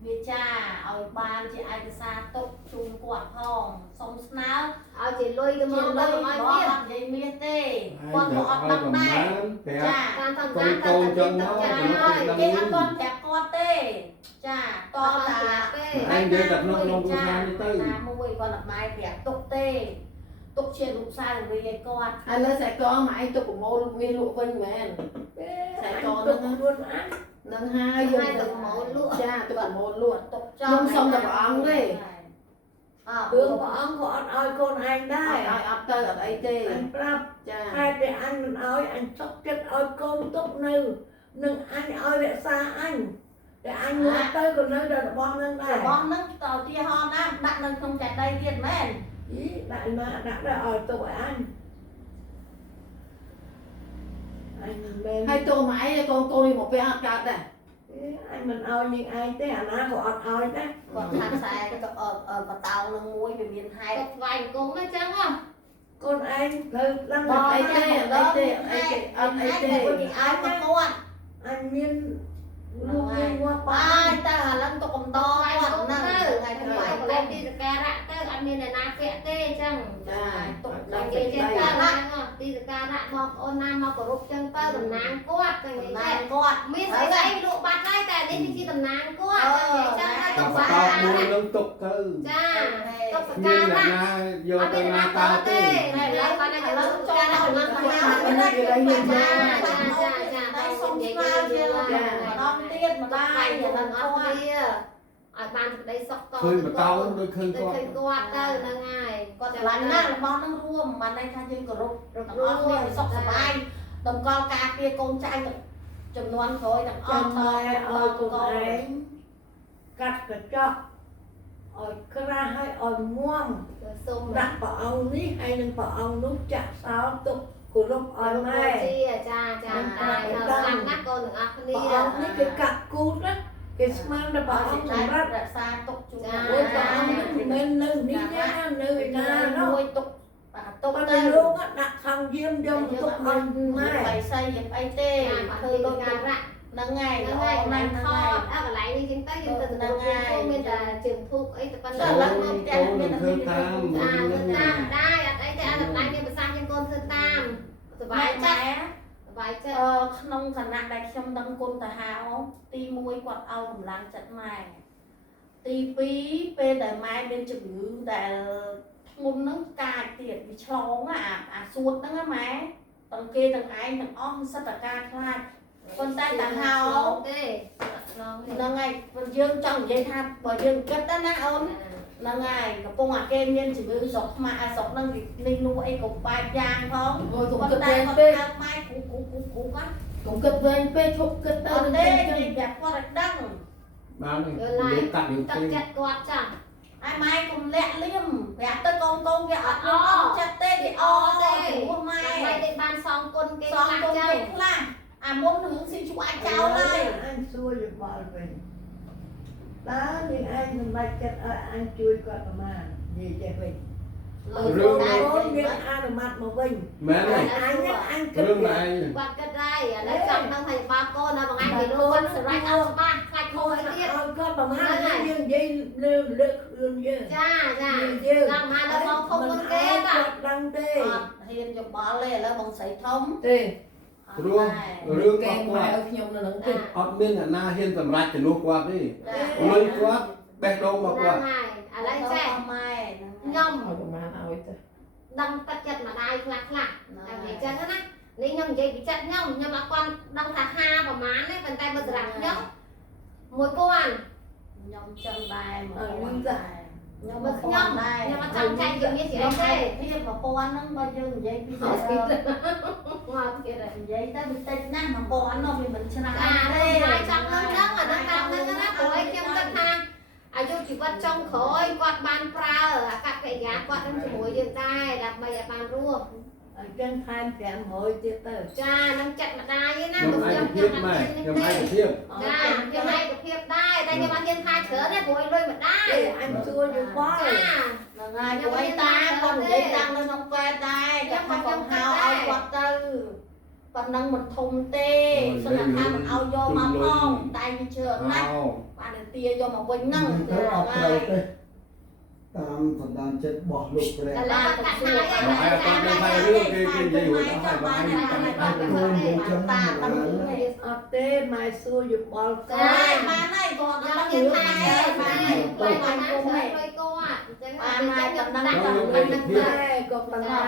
វាចាឲ្យបានជាឯកសារទុកជូនគាត់ផងសុំស្នើ ឲ្យជាលុយទៅមកទៅឲ្យ បង មាន អត់និយាយមានទេ ហើ គាត់ យ ក៏ ទៅ អត់ ឲ្យ ដឹង ប្រ ដែរ មាណប្រាប់ ចា តាមតាម កូ តាម នកូនចឹងមក ចា ខ្ញុំ ហើយ ដឹង គេអត់គាត់ប្រាប់គាត់ទេចាតតា ឯងនិយាយតែក្នុងគ្រួសារនេះទៅ ណាមួយគាត់អត់បាយប្រាប់ទុកទេទុកជាលោកសាវរីឲ្យគាត់ ឥឡូវខ្សែកមកឯងទុកប្រមូលមានលក់វិញមែន តែកូនទៅខ្លួនអញ នឹងហើយយ ឲ្យ ល់ ទៅ ទៅ មកលក់ ចាទុកប្រមូលលក់ ទុកច ខ្ញុំសុំតែព្រះអង្គទេ អើ ព្រោះព្រះអង្គក៏អត់ឲ្យកូនឯងដែ ឲ្យ រ អត់ទៅអត់អីទេ អញប្រាប់ ចា ហេតុតែអញមិនឲ្យអញសុខចិត្តឲ្យកូនទុកនៅនឹងអញឲ្យរក្សាអញតែអញងាប់ទៅក៏នៅតែរបស់នឹងដែរ របស់ហ្នឹងតើទីហោណាដាក់នៅក្នុងចាដីទៀតមែន អីដាក់ណាដាក់ទៅឲ្យទុកឲ្យអញមិនមែន ហើយតោះមកឯងកូនកូននេះមកពេលអត់កើតដែរ អញមិនឲ្យនាងឯងទេអាណាក៏អត់ឲ្យដែរ គាត់ថាខ្សែក៏បតោនឹងមួយវាមានហេតុ គាត់ស្វែងគង់ហ្នឹងចឹងហ៎ កូនឯងត្រូវដឹង អត់អី ថា ទេអត់អីទេអត់អីទេអត់អីទេ ឲ្យគាត់ អញមានลูกមានងាប់បា បាយតើឥឡូវទុកកំត ស្វែង គាត់ គង់ ហ្នឹង ទៅ ថ្ងៃ ទៅ ថ្លៃ កន្លែងទីសការៈទៅអត់មានអ្នកណាពាក់ទេចឹង ចា ទុក តែ ដល់ គេ គេ ចេះ ចេះ កា កា រ រ ៈទីសការៈបងប្អូនណាមកគោរពចឹងទៅតំណាងគាត់ចឹងនិ ណា យាយ គាត់ មានស្អីស្អីលក់បាត់ហើយតែនេះវាជាតំណាងគាត់ចឹងនិយាយចឹងហើយ តែ ទៅ ប បា តោ ត់ ប មួយនឹងទុកទៅ ចាទុក មាន កា អ្នក ណា ណាយកទៅណាតើទេ តែឡើយគាត់ឲ្យលោកចាដល់មកចាចាតែសុំស្មើជាម្ដងទៀតម្ដាយ តែ ដល់ អ អ ត់ ស់ គ្នាឲ្យបានក្តីសុខត ឃើញបតោដូចឃើញ ទៅ គាត់ ឃើញគាត់ទៅហ្នឹងហើយ គាត់ឆ្លាញ់ណាស់របស់នឹងរួមមិនន័យថាយើងគោរពទាំងអស់គ្នាសុខសប្បាយតម្កល់ការពារកូនចៅចំនួនក្រោយទាំងអ ចាំ ស់ ម៉ែឲ្យកូនឯងកាត់កញ្ចក់ឲ្យក្រាស់ឲ្យងាំ សូម ដាក់ព្រះអង្គនេះហើយនឹងព្រះអង្គនោះចាក់សោទុកគោរពឲ្យម៉ែ ចាចាតែខ្លាំងណាស់កូនទាំងអស់គ្នា ព្រះអង្គនេះគេកាត់គូតណាគេស្មានដល់ព្រះអង្គសម្រាប់ រក្សាទុកជួយ អូយព្រះអង្គនេះមិនមែននៅនេះទេណានៅឯណានោះ មួយទុកបាទទុក បើ ទៅ លោកដាក់ខាងយាមយកទុកឲ្យម៉ែ បៃសៃយ៉ាងអីទេធ្វើដូច ការរ៉ាក់ ហ្នឹងហើយ ហ្នឹង ល្អ ហើយកន្លែ ណាស់ ង ហ្នឹង ថ ហើយ តកន្លែងនេះចឹងទៅយើងទៅទៅមានតែជើងធូបអីទៅប៉ុណ្ណឹ អូ ង ននឹងធ្វើតាម ធ្វើតាមដែរអត់អីទេអត់តម្លៃមានប្រសាសន៍ជាងកូនធ្វើតាមសុបាយចិត្តសុបាយចិត្ត ក្នុងឋានៈដែលខ្ញុំដឹងគុណតាហាទី1គាត់ឲ្យកម្លាំងចិត្តម៉ែទី2ពេលដែលម៉ែមានជំងឺដែលធ្ងន់ហ្នឹងកាចទៀតវាឆ្លងអាសួតហ្នឹងម៉ែទាំងគេទាំងឯងទាំងអស់សិតតែការខ្លាចប៉ុន្តែតាហា ទេឆ្លងទេ ហ្នឹងហើយយើងចង់និយាយថាបើយើងគិតណាអូនហ្នឹងហើយកំពុងអាគេមានជំងឺស្រុកខ្មាក់ស្រុកហ្នឹងនេះនោះអីក៏បែបយ៉ាងផង អូយកុំ ប៉ុ គិត ន្តែ វែង គាត់ ពេក ហៅម៉ែគ្រូគាត់ កុំគិតវែងពេកឈប់គិតទៅ អត់ នឹង ទេ ចឹង និយាយប្រាប់គាត់ឲ្យដឹង បានយើងតាក់យើង ទឹក ទេ ចិត្តគាត់ចាស់ ហើយម៉ែកុំលាក់លៀមប្រាប់ទៅកូនវាអត់អត់ចិត្តទេវាអទេព្រោះម៉ែ តែតែបានសងគុណគេ ស ខ្លះ ងកូន ចឹ គេ ង ខ្លះអាមុនរឿងស៊ីជួអាចចោលហើយ អញសួរយោបល់វិញតើនេះឯងសម្រេចចិត្តឲ្យអញជួយគាត់ប្រមាណនិយាយចេះវិញ រឿង តែកូនមានអនុម័តមកវិញ មែនទេ អញគិត រឿងឯង គាត់គិតដែរឥឡូវចាំដឹងថាបាកូនដល់មួយថ្ងៃគេលោកគាត់សម្រាប់អត់ច្បាស់ខ្លាចខូចអីទៀត ឲ្យគាត់ប្រមាណយើងនិយាយលើខ្លួនយើង ចាចា យើង ដល់មកដល់បងធំមុនគេ គា តា ត់ដឹងទេ អត់ហ៊ានយោបល់ទេឥឡូវបងស្រីធំ ទេ ព្រោះរឿង កែ គាត់ ម៉ែឲ្យខ្ញុំនៅនឹងទេ អត់មានអ្នកណាហ៊ានសម្រេចជំនួសគាត់ទេលុយគាត់បេះដូងមកគាត់ ហើយឥឡូវចេះ ម៉ែ ខ្ញុំ ឲ្យប្រមាណឲ្យទៅ ដឹងទឹកចិត្តម្ដាយខ្លះតែនិយាយចឹងណានេះខ្ញុំនិយាយពីចិត្តខ្ញុំអត់គាត់ដឹងថាហាប្រហែលទេប៉ុន្តែបើសម្រាប់ខ្ញុំ1000 ខ្ញុំចឹងដែរមក ខ្ញុំទៅ ខ្ញុំ បើ មក ខ្ញុំ ខ្ញុំដែរ ខ្ញុំអត់ចង់ចែកជំនាញស្រី ទេ ទេ ភាព1000ហ្នឹងបើយើងនិយាយពីស្រី មកទៀត និយាយទៅបន្តិចណាស់1000នោះវាមិនច្រើន អា ទេ ទេហើយចង់នឹងដឹងអានឹងតាមនឹងណាព្រោះខ្ញុំគិតថាអាយុជីវិតចុងក្រោយគាត់បានប្រើអាកប្បកិរិយាគាត់នឹងជាមួយយើងដែរដើម្បីឲ្យបានរស់ អញ្ចឹងថែម500ទៀតទៅ ចានឹងចិត្តម្ដាយឯណា ខ្ញុំឯកភាពម៉ែខ្ញុំឯកភាព ចាខ្ញុំឯកភាពដែរតែខ្ញុំអត់ហ៊ានថាច្រើនទេព្រោះឲ្យលុយម្ដាយ អញសួរយោបល់ ចា ហ្នឹងហើយពួកឯងតាគាត់និយាយតាំងនៅក្នុងពេទ្យដែរគាត់ថាគាត់ហៅឲ្យគាត់ទៅប៉ុណ្ណឹងមិនធំទេសន្និដ្ឋានមិនឲ្យយកមកផងតែវាជឿណាស់បានតែទាយកមកវិញហ្នឹង ទៅអត់ត្រូវទេតាមសន្តានចិត្តរបស់លោកព្រះ ឥឡូវគាត់កាត់ហើយ ហើយអត់ទៅតែរឿងគេនិយាយរួចអស់ហើយបងឯងតាំង អត់ទេម៉ែសួរយោបល់ក ចាបានហើយគាត់អត់ដឹងរឿងតែបានហើយ ទៅ ទៅ បា បាន ន គុំ គុំ ហ ហេ េតុគាត់អញ្ចឹង បានហើយ ខ្ញុំ តំណែ ដាក់ ង ដល់ ទៅ នឹង ទៅ តែក៏ប៉ុន្តែ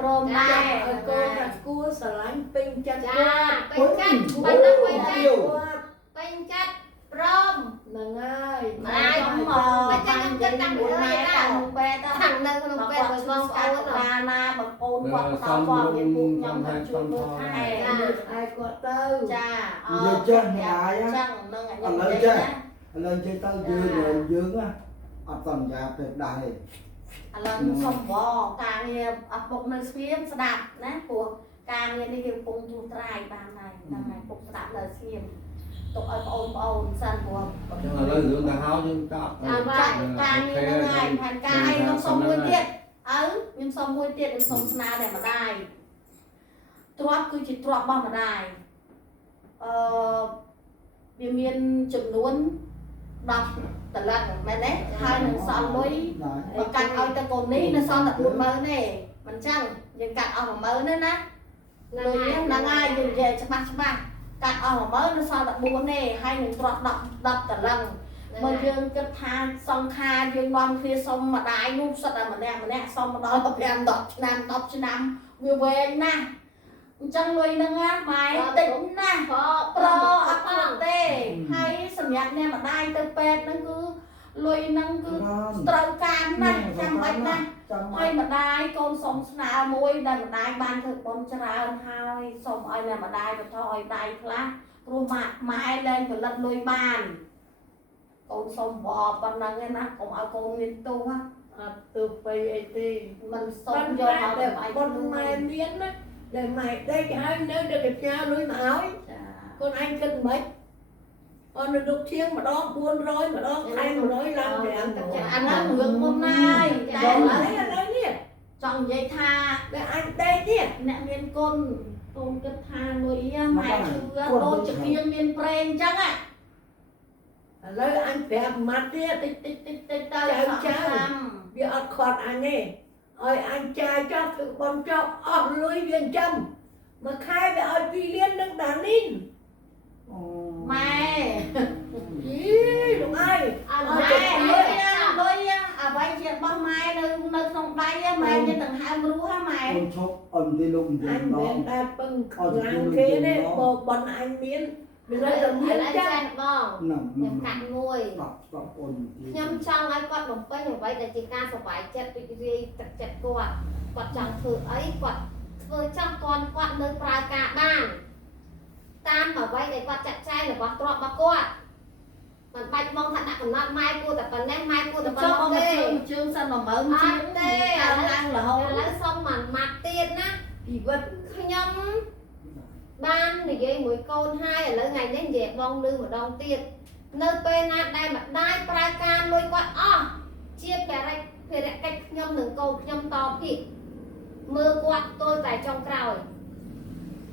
ព្រមដែរ ឲ្យកូនថាគួរស្រឡាញ់ពេញចិត្ត ចា គាត់ ពេញចិត្តបាត់ទៅពេញចិត្ត គាត់ ពេញចិត្តព្រម ហ្នឹងហើយ ម្ដាយខ្ញុំមកបាននិយាយតាមម៉ែតាមពេទ្យ ខាងនៅក្នុង បើ ពេល គាត់ បង ស្គា អូ ល់ ន កាលណាបងប្អូនគាត់ផ្ដល់ព័ត៌មានពួកខ្ញុំទៅជួយមើលថែ ឯងគាត់ទៅ ចាអ និយាយចេះម្ដាយ ចឹងនឹង ឥឡូវចេះឥឡូវចេះទៅយើងណាអត់សន្យាទៅដែរ ឥឡូវសុំបងការងារអពុកនៅស្ងៀមស្ដាប់ណាព្រោះការងារនេះគេកំពុងទូត្រាយបានហើយហ្នឹងហើយពុកស្ដាប់នៅស្ងៀមទុកឲ្យបងប្អូនសិនព្រោះ ចឹងឥឡូវរឿងទៅហៅយើងចប់ ចាការងារហ្នឹងហើយផែនការឲ្យខ្ញុំសុំមួយទៀតខ្ញុំសុំមួយទៀតខ្ញុំសុំស្នើតែម្ដាយទ្រព្យគឺជាទ្រព្យរបស់ម្ដាយវាមានចំនួន10តលឹងមែនទេហើយនឹងសល់លុយបើកាត់ឲ្យទៅកូននេះនៅសល់តែ40000ទេមិនចឹងយើងកាត់អស់10000ទេណាលុយហ្នឹងហើយយើងនិយាយច្បាស់កាត់អស់10000នៅសល់តែ4ទេហើយនឹងទ្រព្យ10តលឹង បើយើងគិតថាសង្ខារយើងនាំគ្នាសុំម្ដាយនោះសិតតែម្នាក់សុំមកដល់5 10ឆ្នាំ10ឆ្នាំវាវែងណាស់អញ្ចឹងលុយហ្នឹងណាម៉ែតិចណាស់ប្រអត់ផងទេហើយសម្រាប់អ្នកម្ដាយទៅពេទ្យហ្នឹងគឺលុយហ្នឹងគឺត្រូវការណាស់ចាំបាច់ណាស់ហើយម្ដាយកូនសុំស្នើមួយដែលម្ដាយបានធ្វើបុណ្យច្រើនហើយសុំឲ្យអ្នកម្ដាយបន្តឲ្យដៃខ្លះព្រោះម៉ែលែងផលិតលុយបានកូនសុំបបប៉ុណ្ណឹងឯណាកុំឲ្យកូនមានទោសណា អត់ទៅទៅអីទេមិន សុំ សុំ យ យក ក ឲ្យ ឲ្យ តែ បង ប៉ុនម៉ែមានណាដែលម៉ែដេកហើយនៅដល់កញ្ញាលុយមកឲ្យ ចា កូនឯងគិតមិនអត់នៅដុកធៀងម្ដង400ម្ដងខែ100ឡើង5ទៅ ចាអាហ្នឹងរឿងមុនណាយតែ តែឥ ឥ ឡូ ឡូ វ វ នេះ ចង់និយាយថា តែអញដេកនេះ អ្នកមានគុណកូនគិតថាលុយម៉ែជឿដូចជាគៀងមានប្រេងអញ្ចឹងណា ឥឡូវអញប្រាប់ម៉ាត់ទៀត តិចទៅចាំ វាអត់ខាត់អញទេឲ្យអញចាយចោលគឺបងចោលអស់លុយវាចាំមួយខែវាឲ្យ2លាននឹងដានីន ម៉ែ អីលោកអើយ អើម៉ែលុយអ្វីជារបស់ម៉ែនៅក្នុងដៃម៉ែមានដង្ហើមរស់ម៉ែ កូនឈប់អត់ទេលោកនិយា អ យ ញ ម្ដ មិន ង ដែលពឹងខ្លាំងគេទេបើបនអញមានវានៅតែមាន ឥឡូវ ចា ចាស់បង ណាំ ខ្ញុំកាត់មួយ ស្ដាប់អូន ខ្ញុំចង់ឲ្យគាត់បំពេញអ្វីដែលជាការសុបាយចិត្តពីរាយទឹកចិត្តគាត់ចង់ធ្វើអីគាត់ធ្វើចង់គាត់នៅប្រើការបានតាមអ្វីដែលគាត់ចាត់ចែងរបស់ទ្រព្យរបស់គាត់មិនបាច់មកថាដាក់កំណត់ម៉ែគួរតែប៉ុណ្ណេះម៉ែគួរតែប៉ុ ចុះ ណ្ មក ណេះទេ ជើងសិន10000 អត់ទេឥ ឡើងរហូត ឡូវសុំមួយម៉ាត់ទៀតណា ជីវិត ខ្ញុំបាននិយាយមួយកូនហើយឥឡូវថ្ងៃនេះនិយាយបងលឺម្ដងទៀតនៅពេលណាដែលម្ដាយប្រើការលុយគាត់អស់ជាភារកិច្ចខ្ញុំនិងកូនខ្ញុំតពីមើលគាត់ទល់តែចុងក្រោយ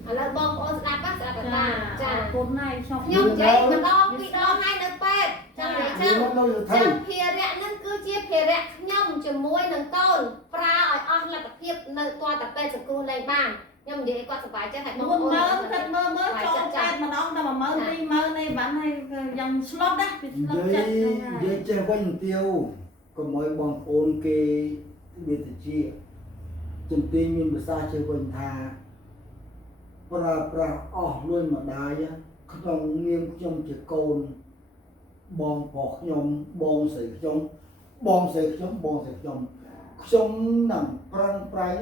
ឥឡូវបងប្អូនស្ដាប់ស្ដាប់តាចា គុណណាស់ខ្ញុំ ខ្ញុំនិយាយម្ដងពីរដងហើយនៅពេទ្យចឹងនិយាយចឹង មកនៅថៃ ចឹងភារៈហ្នឹងគឺជាភារៈខ្ញុំជាមួយនឹងកូនប្រើឲ្យអស់លទ្ធភាពនៅទាល់តែពេទ្យសង្គ្រោះលែងបានខ្ញុំនិយាយឲ្យគាត់សប្បាយចិត្តឲ្យបងប្អូន 10000គិតមើលចូលតែម្ដងដល់10000 20000នេះបានហើយយ៉ាងស្លុតណាពីស្លុត និយា ចិត្ត យនិយាយចេះវិញទៀវកុំឲ្យបងប្អូនគេវាទៅជាជំទាញមានភាសាចេះវិញថាប្រើប្រាស់អស់លុយម្ដាយក្នុងនាមខ្ញុំជាកូនបងប្រុសខ្ញុំបងស្រីខ្ញុំបងស្រីខ្ញុំខ្ញុំនឹងប្រឹងប្រែង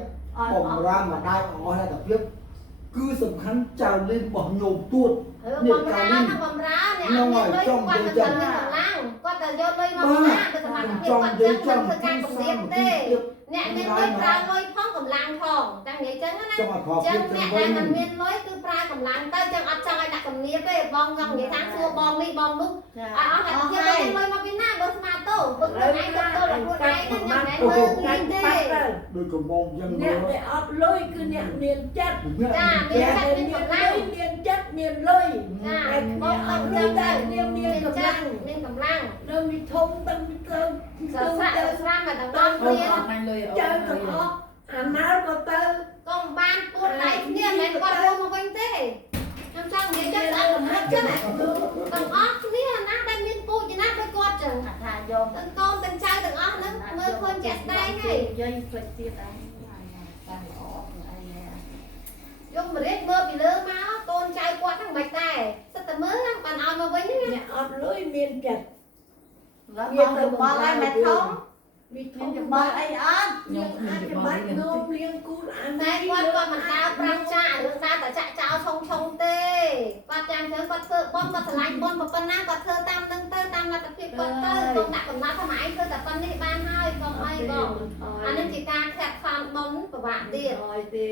បំរើម្ដាយអស់លទ្ធភាពគឺសំខាន់ចៅលេងរបស់ញោមទួត បំរើនឹងបំរើអ្នកអត់មានលុយគាត់ទៅចង់មានកម្លាំងគាត់ទៅយកលុយមកណាទៅសមត្ថភាពគាត់ចឹងមិនធ្វើការគម្រាមទេអ្នកមានលុយប្រើលុយផងកម្លាំងផងតែនិយាយចឹងណា ចង់ឲ្យខក ចឹ ពី ង ទៅ អ្នក វិញ ដែលមិនមានលុយគឺប្រើកម្លាំងទៅចឹងអត់ចង់ឲ្យដាក់គម្រាមទេបងចង់និយាយថាសួរបងនេះបងនោះអត់អស់តែខ្ញុំមានលុយមកពីណាបើស្មាតទៅពុកខ្លួនឯងទៅដល់ខ្លួនឯងខ្ញុំមិនមែនមើលងាយទេ ដូចកំបងចឹង អ្នកដែលអត់លុយគឺអ្នកមានចិត្ត ចាមានចិត្តមានកម្លាំង មានចិត្តមានលុយ ចា តែបងអត់លុយតែមានកម្លាំង មានកម្លាំង នៅមានធំតាំងពីទៅ សរស័ក្តិស្រាមតែទាំងអស់ អ គ្នា ត់បាញ់លុយអូ ចៅទាំងអស់អាណាក៏ទៅ កុំបានពួតដៃគ្នាមិនមែនគាត់រួមមកវិញទេខ្ញុំចង់និយាយចឹងស្អាតកម្រិតចឹងទាំងអស់គ្នាណាដែលមានពូជណាដូចគាត់ចឹង ថាយក ទាំងកូនទាំងចៅទាំងអស់ហ្នឹងមើលឃើញជាក់ស្ដែងហើយ យាយផ្លេចទៀតអីតាមអត់អី យកម្រៀតមើលពីលើមកកូនចៅគាត់ហ្នឹងមិនដែរសិតតែមើលបានឲ្យមកវិញណា អ្នកអត់លុយមានចិត្ត แล้วมองទៅបល់ហើយមែនធំ មានធ មាន ំ ចំ បា បល់ ត់ អីអត់ ខ្ញុំអាចបាច់នោមលៀងគូនអា តែគាត់មិនដើរប្រាំងចាក់រឿងដើរតែចាក់ចោលឆុងទេគាត់ចាំជើងគាត់ធ្វើបន់គាត់ឆ្លាញ់បន់ប៉ុណ្ណាគាត់ធ្វើតាមនឹងទៅតាមលទ្ធភាពគាត់ទៅកុំដាក់កំណត់ថាម៉ែឯងធ្វើតែប៉ុណ្នេះបានហើយកុំអីបងអានេះជាការខាត់ខានបន់ពិបាកទៀត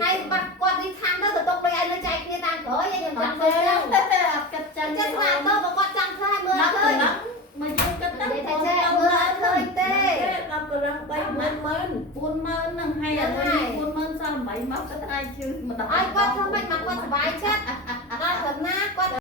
ហើយបាត់គាត់នេះខាងទៅទៅទុកលុយឲ្យលើចែកគ្នាតាមក្រោយខ្ញុំ អ ចាំ ត់ ទៅ ទេ ចឹង អត់គិតចឹង ចឹងស្មាតទៅបើគាត់ចង់ធ្វើឲ្យមើល ដល់ ឃើ ទៅ ញ មកយើងគិតទៅ និយាយថាចេះមើលឃើញទេ ដល់កម្លាំង30000 40000នឹងហើយឥឡូវ40000សល់8មកទៅថ្ងៃជឿមិនដល់ ឲ្យគាត់ធ្វើមិនមកគាត់សុបាយចិត្តដល់ត្រឹមណាគាត់